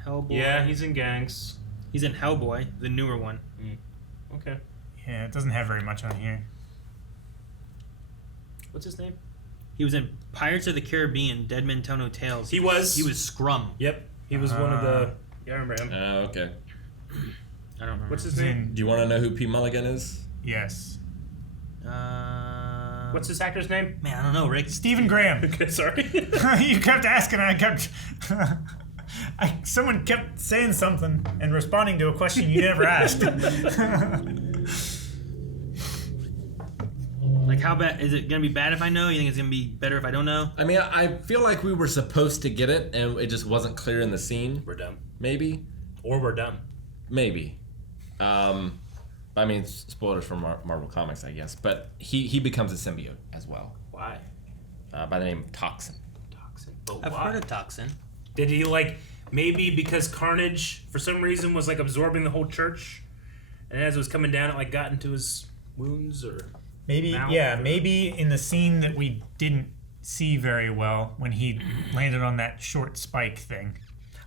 Hellboy. Yeah, he's in Gangs. He's in Hellboy, the newer one. Okay. Yeah, it doesn't have very much on here. What's his name? He was in Pirates of the Caribbean, Dead Men Tell No Tales. He was Scrum. Yep. He was one of the. Yeah, I remember him. Okay. I don't remember. What's his name? Do you want to know who P. Mulligan is? Yes. What's this actor's name? Man, I don't know, Rick. Stephen Graham. Okay, sorry. You kept asking, and I kept. Someone kept saying something and responding to a question you never asked. Like, how bad is it gonna be? Bad if I know? You think it's gonna be better if I don't know? I mean, I feel like we were supposed to get it, and it just wasn't clear in the scene. We're dumb. Maybe. Or we're dumb. Maybe. I mean, spoilers from Marvel Comics, I guess. But he becomes a symbiote as well. Why? By the name of Toxin. But I've why? heard of Toxin. Did he like maybe because Carnage for some reason was like absorbing the whole church, and as it was coming down, it like got into his wounds or Maybe, mouth yeah, or... maybe in the scene that we didn't see very well when he landed on that short spike thing.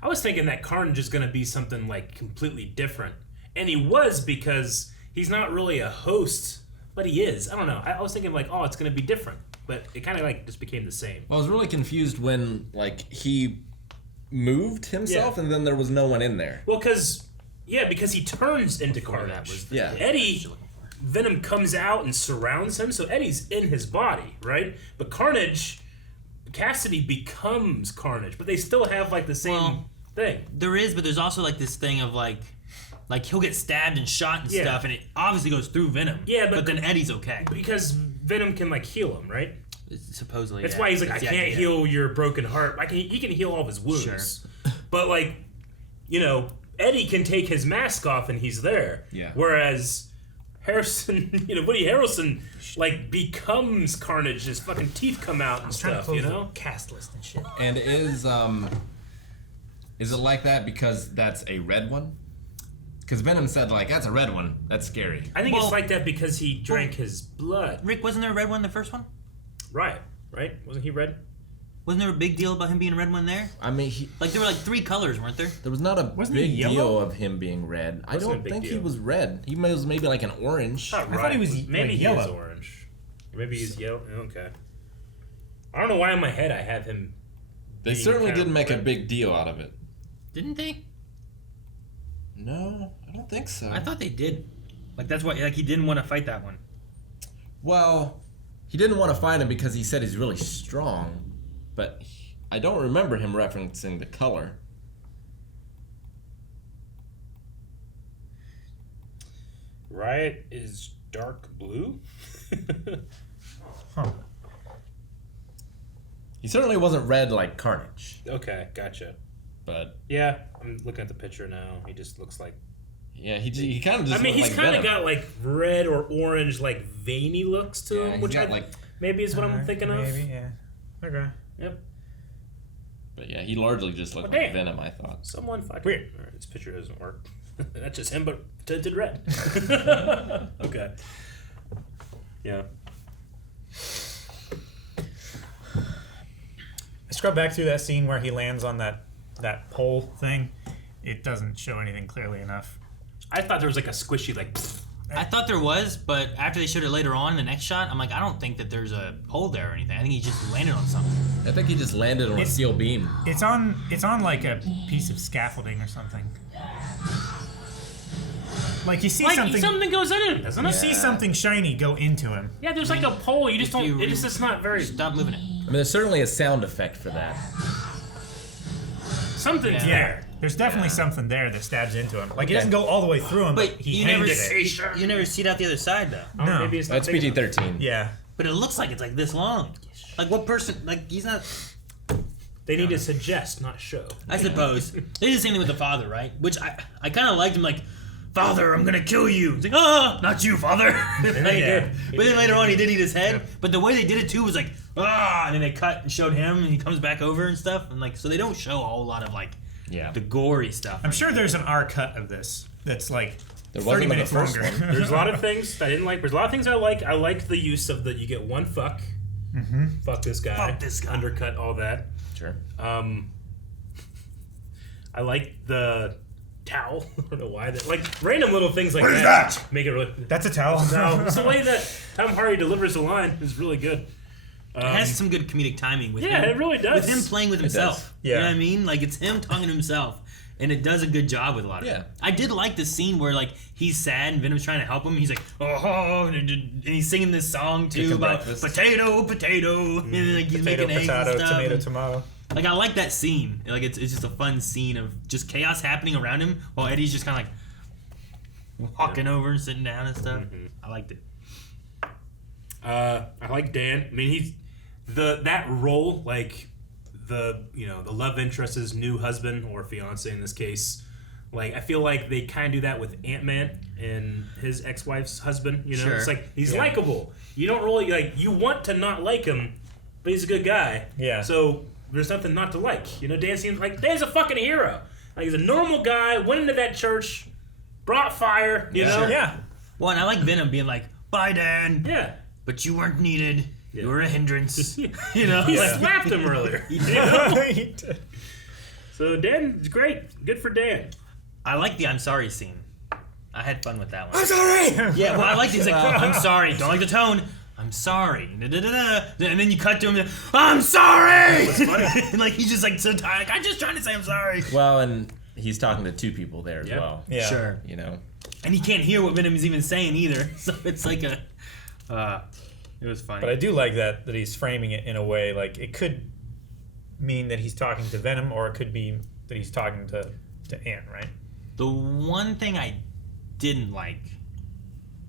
I was thinking that Carnage is going to be something like completely different, and he was because he's not really a host, but he is. I don't know. I was thinking like, oh, it's going to be different, but it kind of like just became the same. Well, I was really confused when like he moved himself, and then there was no one in there. Well, because he turns into Carnage. Eddie, Venom comes out and surrounds him, so Eddie's in his body, right? But Carnage, Cassidy becomes Carnage, but they still have like the same thing. There is, but there's also like this thing of like he'll get stabbed and shot and stuff, and it obviously goes through Venom. Yeah, but then Eddie's okay because Venom can like heal him, right? Supposedly. That's why he's like, I can't heal your broken heart. He can heal all of his wounds. Sure. But like, Eddie can take his mask off and he's there. Yeah. Whereas Harrison, Woody Harrelson, like becomes Carnage. His fucking teeth come out and stuff. Cast list and shit. And is it like that because that's a red one? Because Venom said like that's a red one. That's scary. I think it's like that because he drank his blood. Rick, wasn't there a red one in the first one? Right. Wasn't he red? Wasn't there a big deal about him being a red one there? I mean, there were like 3 colors, weren't there? There was not a big deal of him being red. I don't think he was red. He was maybe like an orange. I thought he was maybe he was orange. Or maybe he's yellow. Okay. I don't know why in my head I have him. They certainly didn't make a big deal out of it. Didn't they? No, I don't think so. I thought they did. Like that's why he didn't want to fight that one. Well, he didn't want to fight him because he said he's really strong, but I don't remember him referencing the color. Riot is dark blue? Huh. He certainly wasn't red like Carnage. Okay, gotcha. But yeah, I'm looking at the picture now. He just looks like. Yeah, he kind of just. I mean, he's like kind of Venom. got like red or orange, like veiny looks to him, which maybe is what I'm thinking of. Maybe, yeah. Okay. Yep. But yeah, he largely just looked Well, like damn. Venom, I thought. Someone fucking. Weird. All right, this picture doesn't work. That's just him, but tinted red. Okay. Yeah. I scrubbed back through that scene where he lands on that pole thing. It doesn't show anything clearly enough. I thought there was like a squishy like. I thought there was, but after they showed it later on in the next shot, I'm like, I don't think that there's a hole there or anything. I think he just landed on something. I think he just landed on a steel beam. It's on like a piece of scaffolding or something. Like you see something goes in it, doesn't it? You see something shiny go into him. Yeah, there's like a pole. You just don't. It's not very. Stop moving it. I mean, there's certainly a sound effect for that. Something's Yeah. there. There's definitely something there that stabs into him. Like it doesn't go all the way through him, but he you never handed it. you never see it out the other side though. No. Maybe it's not That's big enough. PG-13. Yeah. But it looks like it's like this long. Like what person? Like he's not. They need to suggest, not show. I suppose they did the same thing with the father, right? Which I kind of liked him. Like, Father, I'm gonna kill you. It's like, not you, Father. But then later on, he did eat his head. But the way they did it too was like, and then they cut and showed him, and he comes back over and stuff, and like, so they don't show a whole lot of like, the gory stuff. I'm sure there's an R cut of this that's like There 30 wasn't in the minutes first longer. one. There's a lot of things I didn't like. There's a lot of things I like. I like the use of you get one fuck. Mm-hmm. Fuck this guy. Fuck this guy. Undercut all that. Sure. I like the towel. I don't know why. Like random little things like What is that. that? Make it really. That's a towel. No, it's the way that Tom Hardy delivers the line is really good. It has some good comedic timing with him. Yeah, it really does. With him playing with himself. Yeah. You know what I mean? Like, it's him talking to himself. And it does a good job with a lot of it. I did like the scene where, like, he's sad and Venom's trying to help him. He's like, oh, and he's singing this song, too, Chicken about breakfast. potato, and, like, he's Potato, making eggs and potato, stuff. tomato, and- tomato. Like, I like that scene. Like, it's just a fun scene of just chaos happening around him while Eddie's just kind of, like, walking over and sitting down and stuff. I liked it. I like Dan. I mean, he's that role, like the love interest's new husband or fiance in this case. Like, I feel like they kind of do that with Ant-Man and his ex-wife's husband. You know, Sure. it's like he's likable. You don't really you want to not like him, but he's a good guy. Yeah. So there's nothing not to like. You know, Dan seems like Dan's a fucking hero. Like, he's a normal guy. Went into that church, brought fire. You know. Yeah. Well, and I like Venom being like, bye, Dan. Yeah. But you weren't needed. You were a hindrance. You know? He like- slapped him earlier. He You did. know? So Dan's great. Good for Dan. I like the I'm sorry scene. I had fun with that one. I'm sorry! Yeah, well, I liked it. He's like, I'm sorry. Don't like the tone. I'm sorry. Da-da-da-da. And then you cut to him. I'm sorry! And like, he's just like so tired. Like, I'm just trying to say I'm sorry. Well, and he's talking to two people there as well. Yeah. Sure. You know. And he can't hear what Venom is even saying either. So it's like a... it was funny. But I do like that he's framing it in a way, like, it could mean that he's talking to Venom, or it could be that he's talking to Ant, right? The one thing I didn't like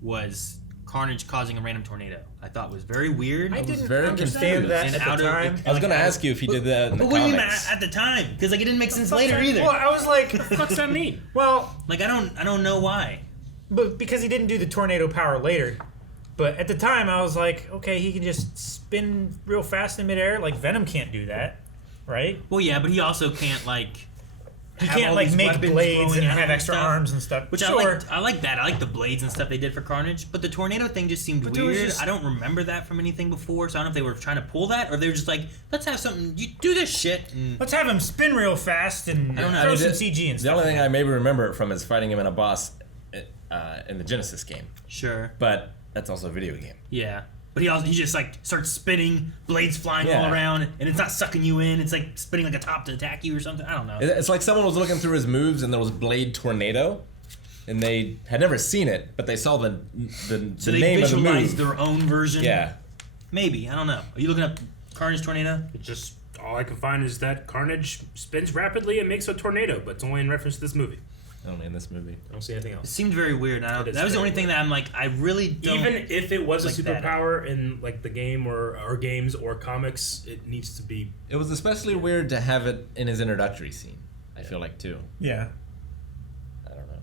was Carnage causing a random tornado. I thought was very weird. I It was didn't very understand that and at out the of- time. I was going to ask you if he did that in the But what do you mean comics. at the time? Because like it didn't make sense later either. Well, I was like, What's that mean? well, Like I don't know why. but because he didn't do the tornado power later. But at the time, I was like, okay, he can just spin real fast in midair. Like, Venom can't do that, right? Well, yeah, but he also can't like. He have can't, all like, these make weapons blades blowing and out have extra stuff. arms and stuff. Which Sure. I like that. I like the blades and stuff they did for Carnage. But the tornado thing just seemed But there was weird. just- I don't remember that from anything before, so I don't know if they were trying to pull that or they were just like, let's have something. You do this shit. And Let's have him spin real fast and I don't know. throw I mean, some the- CG and The stuff. only thing I maybe remember it from is fighting him in a boss in the Genesis game. sure. But that's also a video game. Yeah. But he just like starts spinning, blades flying Yeah. all around, and it's not sucking you in. It's like spinning like a top to attack you or something. I don't know. It's like someone was looking through his moves and there was Blade Tornado, and they had never seen it, but they saw the So they name of the visualized move. their own version. Yeah. Maybe. I don't know. Are you looking up Carnage Tornado? It's just all I can find is that Carnage spins rapidly and makes a tornado, but it's only in reference to this movie. Only in this movie. I don't see anything It else. seemed very weird. It is That was the very only thing weird. that I'm like, I really don't. Even if it was like a that. superpower in like the game or games or comics, it needs to be. It was especially weird to have it in his introductory scene, I feel like, too. Yeah. I don't know.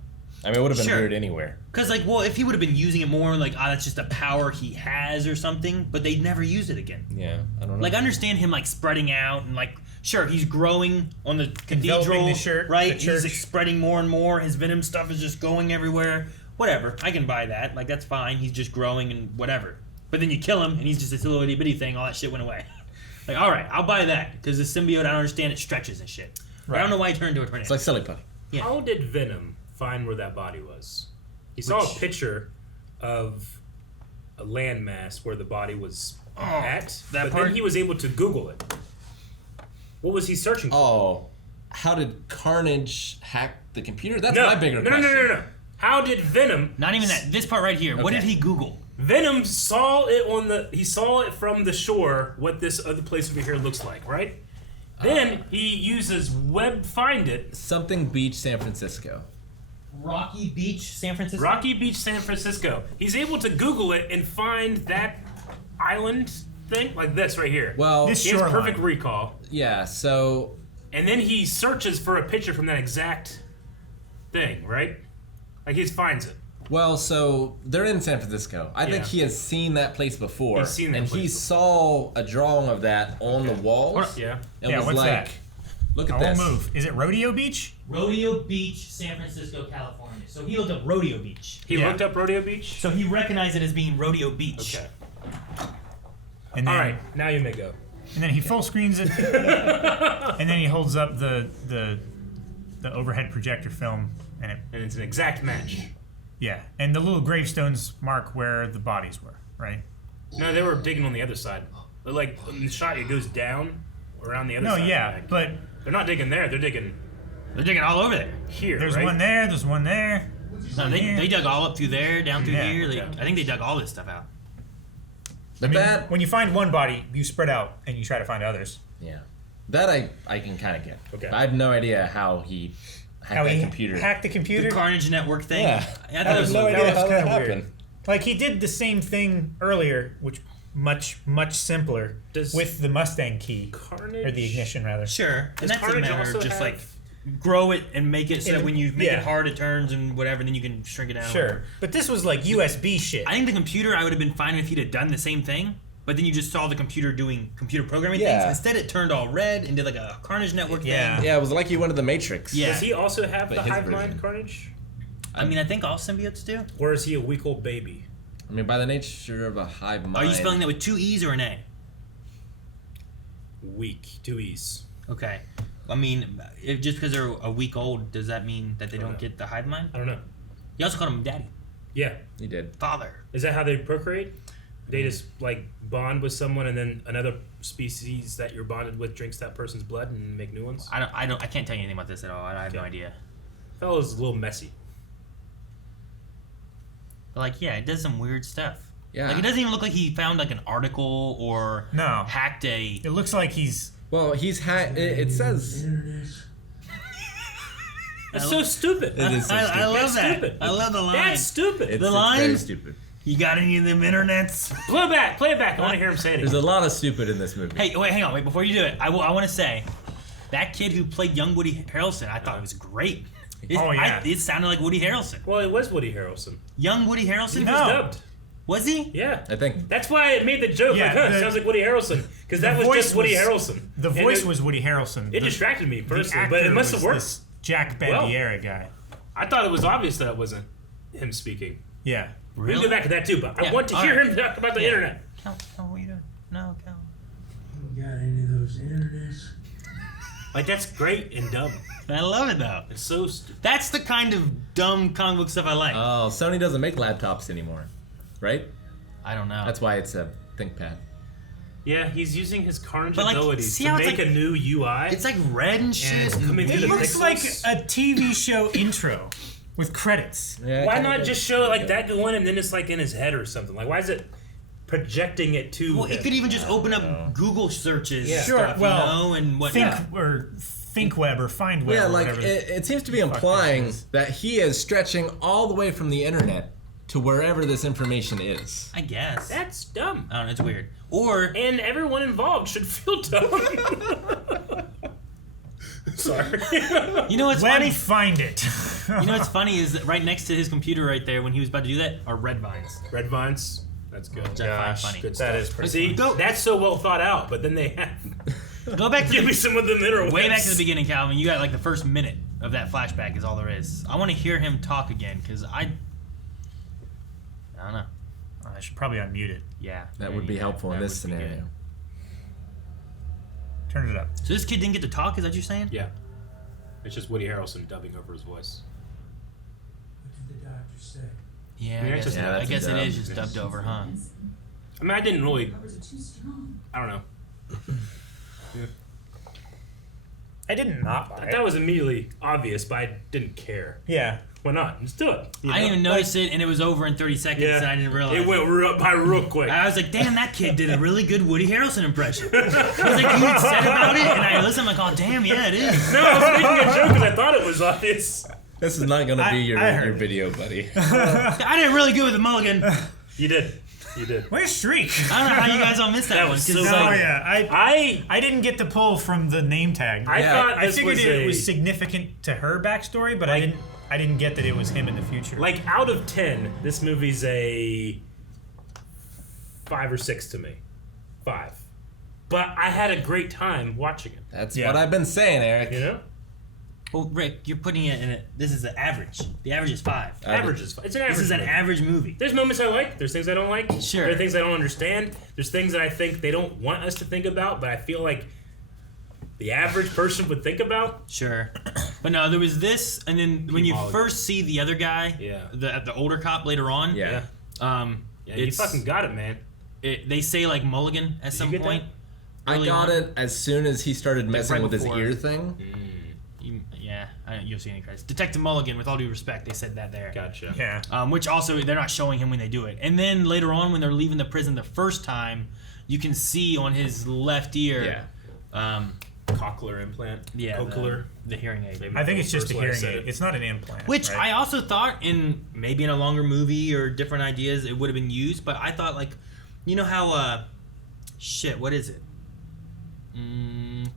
I mean, it would have been Sure. weird anywhere. Because, like, well, if he would have been using it more, like, that's just a power he has or something, but they'd never use it again. Yeah, I don't know. Like, I understand him, like, spreading out and, like, sure, he's growing on the Enveloping cathedral, the right? church. He's like, spreading more and more. His Venom stuff is just going everywhere. Whatever. I can buy that. Like, that's fine. He's just growing and whatever. But then you kill him, and he's just this little itty-bitty thing. All that shit went away. Like, all right, I'll buy that. Because the symbiote, I don't understand, it stretches and shit. But I don't know why he turned into a tornado. It's like Silly Putty. Yeah. How did Venom find where that body was? He saw Which- a picture of a landmass where the body was at, that but part? then he was able to Google it. What was he searching for? Oh, how did Carnage hack the computer? That's no, my bigger no, question. no. How did Venom? Not even that. This part right here. What Okay. did he Google? Venom saw it on the. He saw it from the shore. What this other place over here looks like, right? Then he uses Web Find It. Something Beach, San Francisco. Rocky Beach, San Francisco? Rocky Beach, San Francisco. He's able to Google it and find that island thing, like this right here. Well, This he has shoreline. perfect recall. Yeah, so And then he searches for a picture from that exact thing, right? Like he finds it. Well, so they're in San Francisco. I think Yeah. he has seen that place before. He's seen that and place he before. saw a drawing of that on the walls. Yeah. And Yeah, was what's like, that? look I at won't this. move. Is it Rodeo Beach? Rodeo Beach, San Francisco, California. So he looked up Rodeo Beach. He Yeah. looked up Rodeo Beach. So he recognized it as being Rodeo Beach. Okay. And then, All right. Now you may go. And then he full screens it. And then he holds up the overhead projector film, and it And it's an exact match. yeah, and the little gravestones mark where the bodies were, right? No, they were digging on the other side. Like in the shot, it goes down around the other side. No, yeah, but they're not digging there. They're digging all over there. Here, there's right? one there. There's one there. No, they dug all up through there, down through here. Yeah. I think they dug all this stuff out. But that when you find one body, you spread out and you try to find others. Yeah, that I can kind of get. Okay. I have no idea how he hacked that computer. Hacked the computer. The Carnage Network thing. Yeah. I I have no idea how that happened. Like he did the same thing earlier, which much simpler with the Mustang key Carnage? or the ignition rather. Sure, and that's a Carnage matter also of just have- like grow it and make it so that when you make yeah. it hard, it turns and whatever. Then you can shrink it down. Sure, but this was like USB shit. I think the computer, I would have been fine if he'd have done the same thing. But then you just saw the computer doing computer programming Yeah. things. Instead, it turned all red and did like a Carnage Network thing. Yeah, it was like he wanted the Matrix. Yeah. Does he also have But the his hive version. mind Carnage? I mean, I think all symbiotes do. Or is he a week old baby? I mean, by the nature of a hive mind. Are you spelling that with 2 E's or an A? Weak, 2 E's. Okay. I mean, just because they're a week old, does that mean that they don't get the hive mind? I don't know. You also called him daddy. Yeah. He did. Father. Is that how they procreate? They just like bond with someone, and then another species that you're bonded with drinks that person's blood and make new ones. I can't tell you anything about this at all. I have no idea. Fella's a little messy. But like, yeah, it does some weird stuff. Yeah. Like, it doesn't even look like he found like an article or hacked a. It looks like he's. Well, he's hacked. It says. That's so stupid. It is so I stupid. love That's that. stupid. I love the line. That's stupid. It's The line? very stupid. You got any of them internets? Play it back. I want to hear him say it. There's a lot of stupid in this movie. Hey, wait, hang on. Wait, before you do it, I want to say that kid who played young Woody Harrelson, I thought was great. It sounded like Woody Harrelson. Well, it was Woody Harrelson. Young Woody Harrelson? He was dubbed. Was he? Yeah. I think. That's why it made the joke Yeah, like, sounds like Woody Harrelson. Because that was just Woody Harrelson. The And voice was Woody Harrelson. It distracted me personally, the but it actor must have was worked. this Jack Bandiera guy. I thought it was obvious that it wasn't him speaking. Yeah. We can go back to that too, but I want to hear him talk about the internet. Cal, what are you doing? No, Cal. You got any of those internets? Like, that's great and dumb. I love it though. It's so stupid. That's the kind of dumb comic book stuff I like. Oh, Sony doesn't make laptops anymore, right? I don't know. That's why it's a ThinkPad. Yeah, he's using his Carnage But, like, abilities see to how it's make like- a new UI. It's like red and shit. it's coming through It the looks pixels. like a TV show intro with credits. Yeah, Why kinda not does. just show like that going and then it's like in his head or something? Like, why is it projecting it to Well, him? it could even just open up Google searches and Sure, stuff, well, you know, and whatnot. ThinkWeb or FindWeb. Yeah, or like whatever. it seems to be the fuck implying this is. that he is stretching all the way from the internet to wherever this information is. I guess. That's dumb. I don't know, it's weird. Or And everyone involved should feel dumb. Sorry. you know what's Web funny? find it. You know what's funny is that right next to his computer right there when he was about to do that are red vines. Red Vines. That's good. Which I find funny. Good That stuff. is pretty See, funny. that's so well thought out, but then they have... Go back to Give me some of the interwebs. way back to the beginning, Calvin. You got like the first minute of that flashback is all there is. I want to hear him talk again because I don't know. I should probably unmute it. Yeah, That would be helpful in that this would be scenario. good. Turn it up. So this kid didn't get to talk. Is that what you're saying? Yeah. It's just Woody Harrelson dubbing over his voice. What did the doctor say? Yeah, Yeah, I guess, just- I that's guess it dumb. is just dubbed over, huh? I mean, I didn't really... I don't know. I did not buy it. That was immediately obvious, but I didn't care. Yeah. Why not? Let's do it. You I didn't know? even notice it, and it was over in 30 seconds, Yeah. and I didn't realize. It went by real quick. I was like, damn, that kid did a really good Woody Harrelson impression. I was like, you had said about it, and I listened, I'm like, oh, damn, yeah, it is. No, I was making a joke because I thought it was obvious. This is not going to be your heard video, buddy. I did really good with the mulligan. You did. You did. Where's Shriek? I don't know how you guys all missed that, That one. was 'cause so it's Oh like, yeah, I didn't get the pull from the name tag. I thought I this figured was it a- was significant to her backstory, but I didn't get that it was him in the future. Like, out of 10, this movie's a 5 or 6 to me. 5. But I had a great time watching it. That's Yeah. what I've been saying, Eric. You know? well, Rick, you're putting it in it. This is the average. The average is 5. Average is fine. It's an average This is an movie. average movie. There's moments I like. There's things I don't like. Sure. There are things I don't understand. There's things that I think they don't want us to think about, but I feel like the average person would think about. Sure. But no, there was this, and then when you Mulligan. first see the other guy, Yeah. the older cop later on, Yeah. Yeah, you it's fucking got it, man. they say like Mulligan at some point. I got it as soon as he started messing with his ear thing. You'll see any credits. Detective Mulligan, with all due respect, they said that there. Gotcha. Yeah. Which also, they're not showing him when they do it. And then later on, when they're leaving the prison the first time, you can see on his left ear. Cochlear implant. Yeah. Cochlear. The hearing aid. I think it's just a hearing aid. It's not an implant. Which right? I also thought maybe in a longer movie or different ideas it would have been used, but I thought like, you know how, what is it?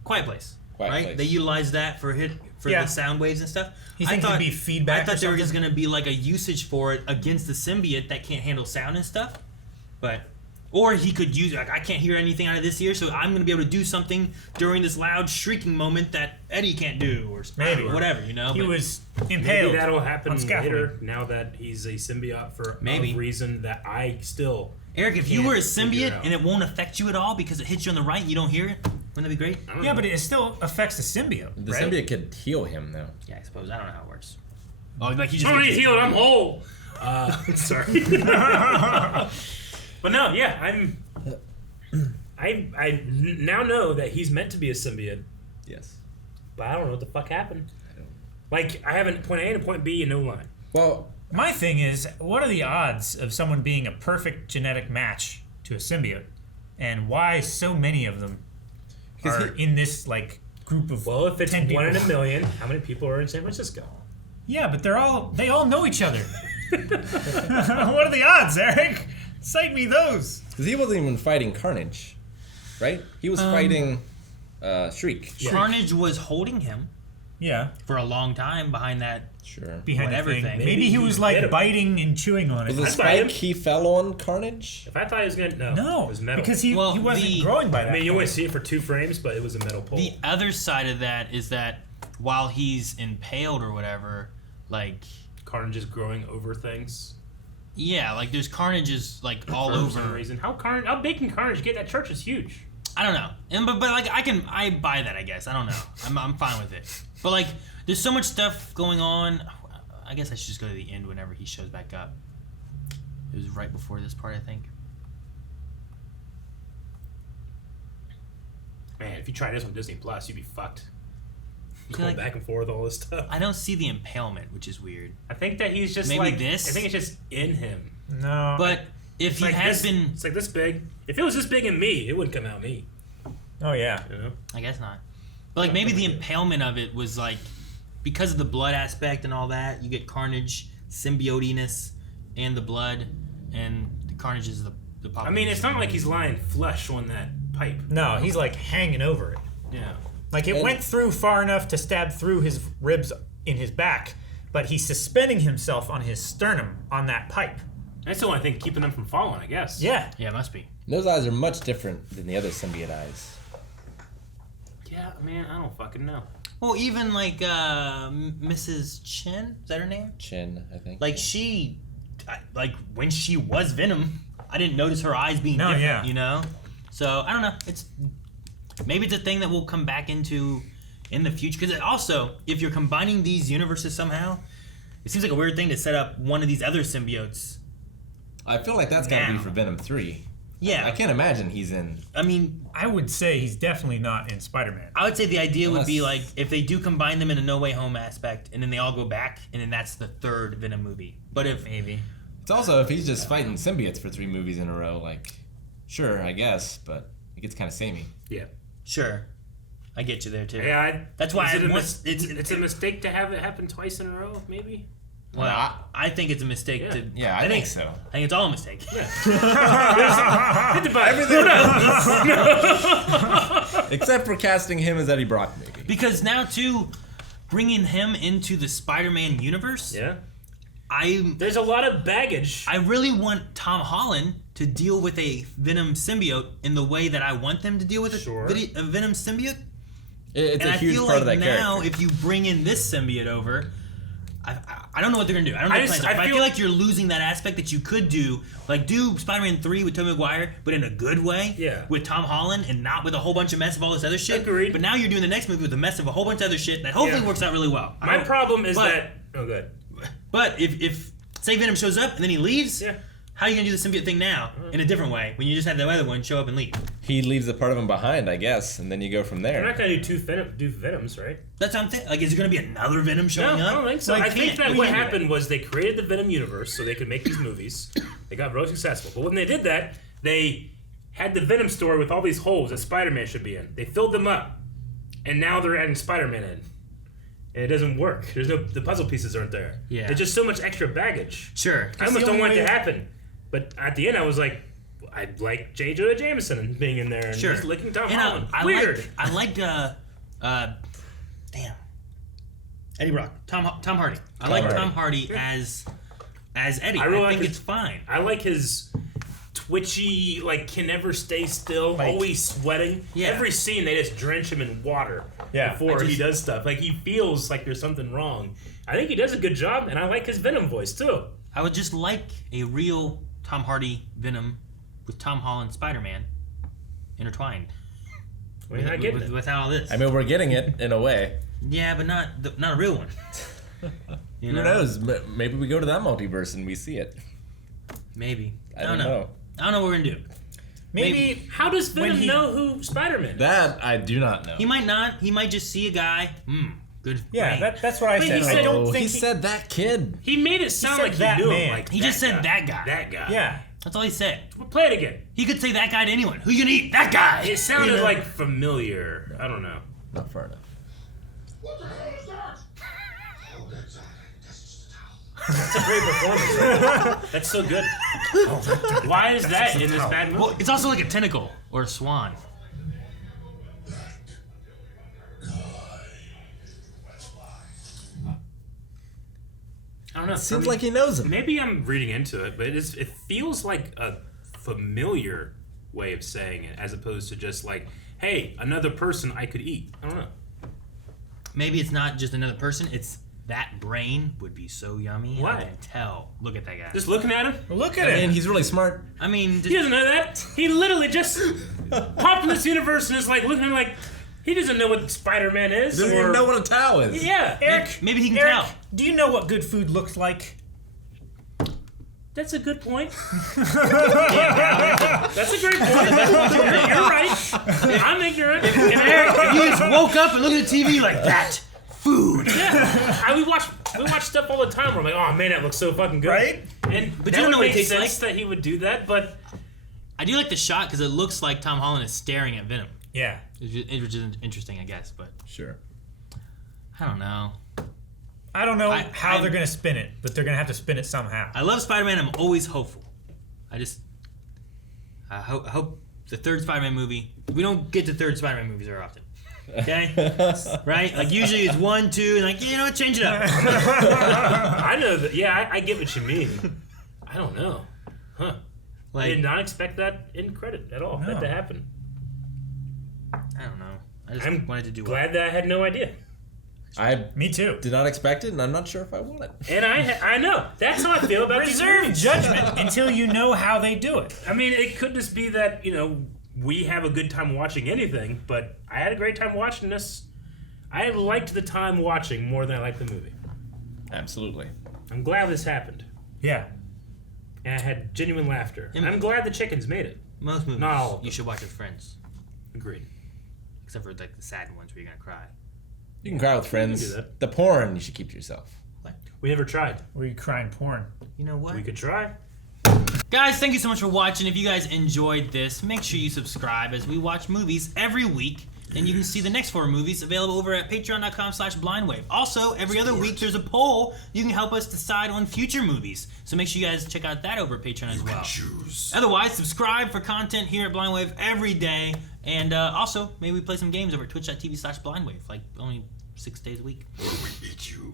Quiet Place. Right? Place. They utilized that for the sound waves and stuff. You think it'd be feedback? I thought there was going to be like a usage for it against the symbiote that can't handle sound and stuff, or he could use like I can't hear anything out of this ear, so I'm going to be able to do something during this loud shrieking moment that Eddie can't do, or maybe whatever, you know. He was impaled. Maybe that'll happen later. Now that he's a symbiote for a reason that I still. Eric, if you were a symbiote and it won't affect you at all because it hits you on the right and you don't hear it, wouldn't that be great? Yeah, but it still affects the symbiote. The symbiote could heal him, though. Yeah, I suppose. I don't know how it works. Oh, like he just already healed. I'm whole. Sorry. But no, yeah, I now know that he's meant to be a symbiote. Yes. But I don't know what the fuck happened. Like, I haven't point A and point B in no line. Well, my thing is, what are the odds of someone being a perfect genetic match to a symbiote? And why so many of them are in this, like, group of Well, if it's 10 1 in people? a million, how many people are in San Francisco? Yeah, but they all know each other. What are the odds, Eric? Cite me those. Because he wasn't even fighting Carnage, right? He was fighting Shriek. Carnage was holding him. Yeah. For a long time behind that. Sure. Behind whatever the thing. thing. Maybe he was like biting and chewing on it. Was the spike he fell on Carnage? If I thought he was gonna No, it was metal. because he wasn't growing by that. I mean, you point. only see it for 2 frames, but it was a metal pole. The other side of that is that while he's impaled or whatever, like Carnage is growing over things. Yeah, like there's Carnages like all For over. some reason, how big can Carnage get? That church is huge. I don't know, and but like I buy that. I guess I don't know. I'm fine with it. But like, there's so much stuff going on. I guess I should just go to the end whenever he shows back up. It was right before this part, I think. Man, if you try this on Disney Plus, you'd be fucked. See, Going like, back and forth, all this stuff. I don't see the impalement, which is weird. I think that he's just maybe like this. I think it's just in him. No, but if It's he like has this, been, it's like this big. If it was this big in me, it wouldn't come out me. Oh yeah. You know? I guess not. But like maybe the impalement of it was like because of the blood aspect and all that. You get Carnage, symbiotiness, and the blood, and the Carnage is the I mean, it's not like he's lying flush on that pipe. No, he's like hanging over it. Yeah. Like it went through far enough to stab through his ribs in his back, but he's suspending himself on his sternum on that pipe. That's the only thing keeping them from falling, I guess. Yeah. Yeah, it must be. Those eyes are much different than the other symbiote eyes. Yeah, man, I don't fucking know. Well, even like Mrs. Chen, is that her name? Chen, I think. Like like when she was Venom, I didn't notice her eyes being different. Yeah. You know, so I don't know. Maybe it's a thing that we'll come back into in the future. Because also, if you're combining these universes somehow, it seems like a weird thing to set up one of these other symbiotes. I feel like that's got to be for Venom 3. Yeah. I can't imagine he's in. I mean, I would say he's definitely not in Spider-Man. I would say the idea would be like if they do combine them in a No Way Home aspect, and then they all go back, and then that's the third Venom movie. But if maybe it's also if he's just fighting symbiotes for 3 movies in a row, like sure, I guess, but it gets kind of samey. Yeah. Sure. I get you there too. Yeah, that's why it's a mistake to have it happen twice in a row, maybe. Well, I think it's a mistake to. Yeah, I think so. I think it's all a mistake. Hit the button. Except for casting him as Eddie Brock, maybe. Because now too, bringing him into the Spider-Man universe. Yeah. There's a lot of baggage. I really want Tom Holland to deal with a Venom symbiote in the way that I want them to deal with a Venom symbiote. It's and a huge feel part like of that now, character. if you bring in this symbiote over, I don't know what they're gonna do. I don't know the plans, but I feel like you're losing that aspect that you could do, like do Spider-Man 3 with Tobey Maguire, but in a good way. Yeah. With Tom Holland and not with a whole bunch of mess of all this other shit. Agreed. But now you're doing the next movie with a mess of a whole bunch of other shit that hopefully works out really well. My problem is that. Oh, good. But if say Venom shows up and then he leaves, How are you gonna do the symbiote thing now in a different way when you just had the other one show up and leave? He leaves a part of him behind, I guess, and then you go from there. They're not gonna do Venoms, right? That's what I'm saying. Like, is there gonna be another Venom showing up? I don't think so. Well, I think that we what can't do happened was they created the Venom universe so they could make these movies. They got really successful. But when they did that, they had the Venom story with all these holes that Spider-Man should be in. They filled them up. And now they're adding Spider-Man in. And it doesn't work. The puzzle pieces aren't there. Yeah. There's just so much extra baggage. Sure. I almost don't want it to happen. But at the end, I was like, I like J. Jonah Jameson being in there and just licking Tom Holland. Weird. I liked Eddie Brock. Tom Hardy. I like Tom Hardy as Eddie. I think it's fine. I like his twitchy, like, can never stay still, always sweating. Yeah. Every scene, they just drench him in water before he does stuff. Like, he feels like there's something wrong. I think he does a good job, and I like his Venom voice, too. I would just like a real Tom Hardy Venom with Tom Holland Spider-Man intertwined. We're not getting it. Without all this. I mean, we're getting it in a way. Yeah, but not a real one. Who knows? Maybe we go to that multiverse and we see it. Maybe. I don't know. I don't know what we're gonna do. Maybe how does Venom know who Spider-Man is? That I do not know. He might not. He might just see a guy. Good. Yeah, brain. that's what I said. I don't think he said that kid. He made it sound like that he knew man. him. Like He just said that guy. That guy. Yeah. That's all he said. Well, play it again. He could say that guy to anyone. Who you gonna eat? That guy. It sounded like familiar. I don't know. Not far enough. What the hell is that? That's a great performance. Right? That's so good. Why is that in this bad movie? Well, it's also like a tentacle or a swan. I don't know. It seems like he knows him. Maybe I'm reading into it, but it feels like a familiar way of saying it, as opposed to just like, hey, another person I could eat. I don't know. Maybe it's not just another person. It's that brain would be so yummy. Why? I can tell. Look at that guy. Just looking at him? Look at I him. mean, he's really smart. I mean, He doesn't know that. He literally just popped in this universe and is like looking like he doesn't know what Spider-Man is. He doesn't even know what a towel is. Yeah. Eric, maybe he can Eric, tell. do you know what good food looks like? That's a good point. That's a great point. You're right. I'm ignorant. And Eric, if you just woke up and looked at the TV like that, food. Yeah. We watch stuff all the time where I'm like, oh man, that looks so fucking good. Right? But that you don't know what would it make tastes sense like. that he would do that, but I do like the shot because it looks like Tom Holland is staring at Venom. Yeah. Which is interesting, I guess, but Sure. I don't know. I don't know how they're going to spin it, but they're going to have to spin it somehow. I love Spider-Man. I'm always hopeful. I hope the third Spider-Man movie. We don't get to third Spider-Man movies very often. Okay, right? Like usually it's 1, 2, and like change it up. I know that. Yeah, I get what you mean. I don't know, huh? I did not expect that in credit at all. That to happen. I don't know. I just wanted to do. Glad that I had no idea. Me too. Did not expect it, and I'm not sure if I want it. And I know. That's how I feel about these Reserve movies. judgment until you know how they do it. I mean, it could just be that, we have a good time watching anything, but I had a great time watching this. I liked the time watching more than I liked the movie. Absolutely. I'm glad this happened. Yeah. And I had genuine laughter. And I'm glad the chickens made it. Most movies, Not all of them. you should watch with friends. Agreed. Except for like the sad ones where you're gonna cry. You can cry with friends. do that. The porn you should keep to yourself. We never tried. Were you crying porn? You know what? We could try. Guys, thank you so much for watching. If you guys enjoyed this, make sure you subscribe as we watch movies every week. And you can see the next 4 movies available over at patreon.com/blindwave. Also, every other week there's a poll. You can help us decide on future movies. So make sure you guys check out that over at Patreon as well. Otherwise, subscribe for content here at Blindwave every day. And also, maybe we play some games over at twitch.tv/blindwave, like only 6 days a week. Will we eat you?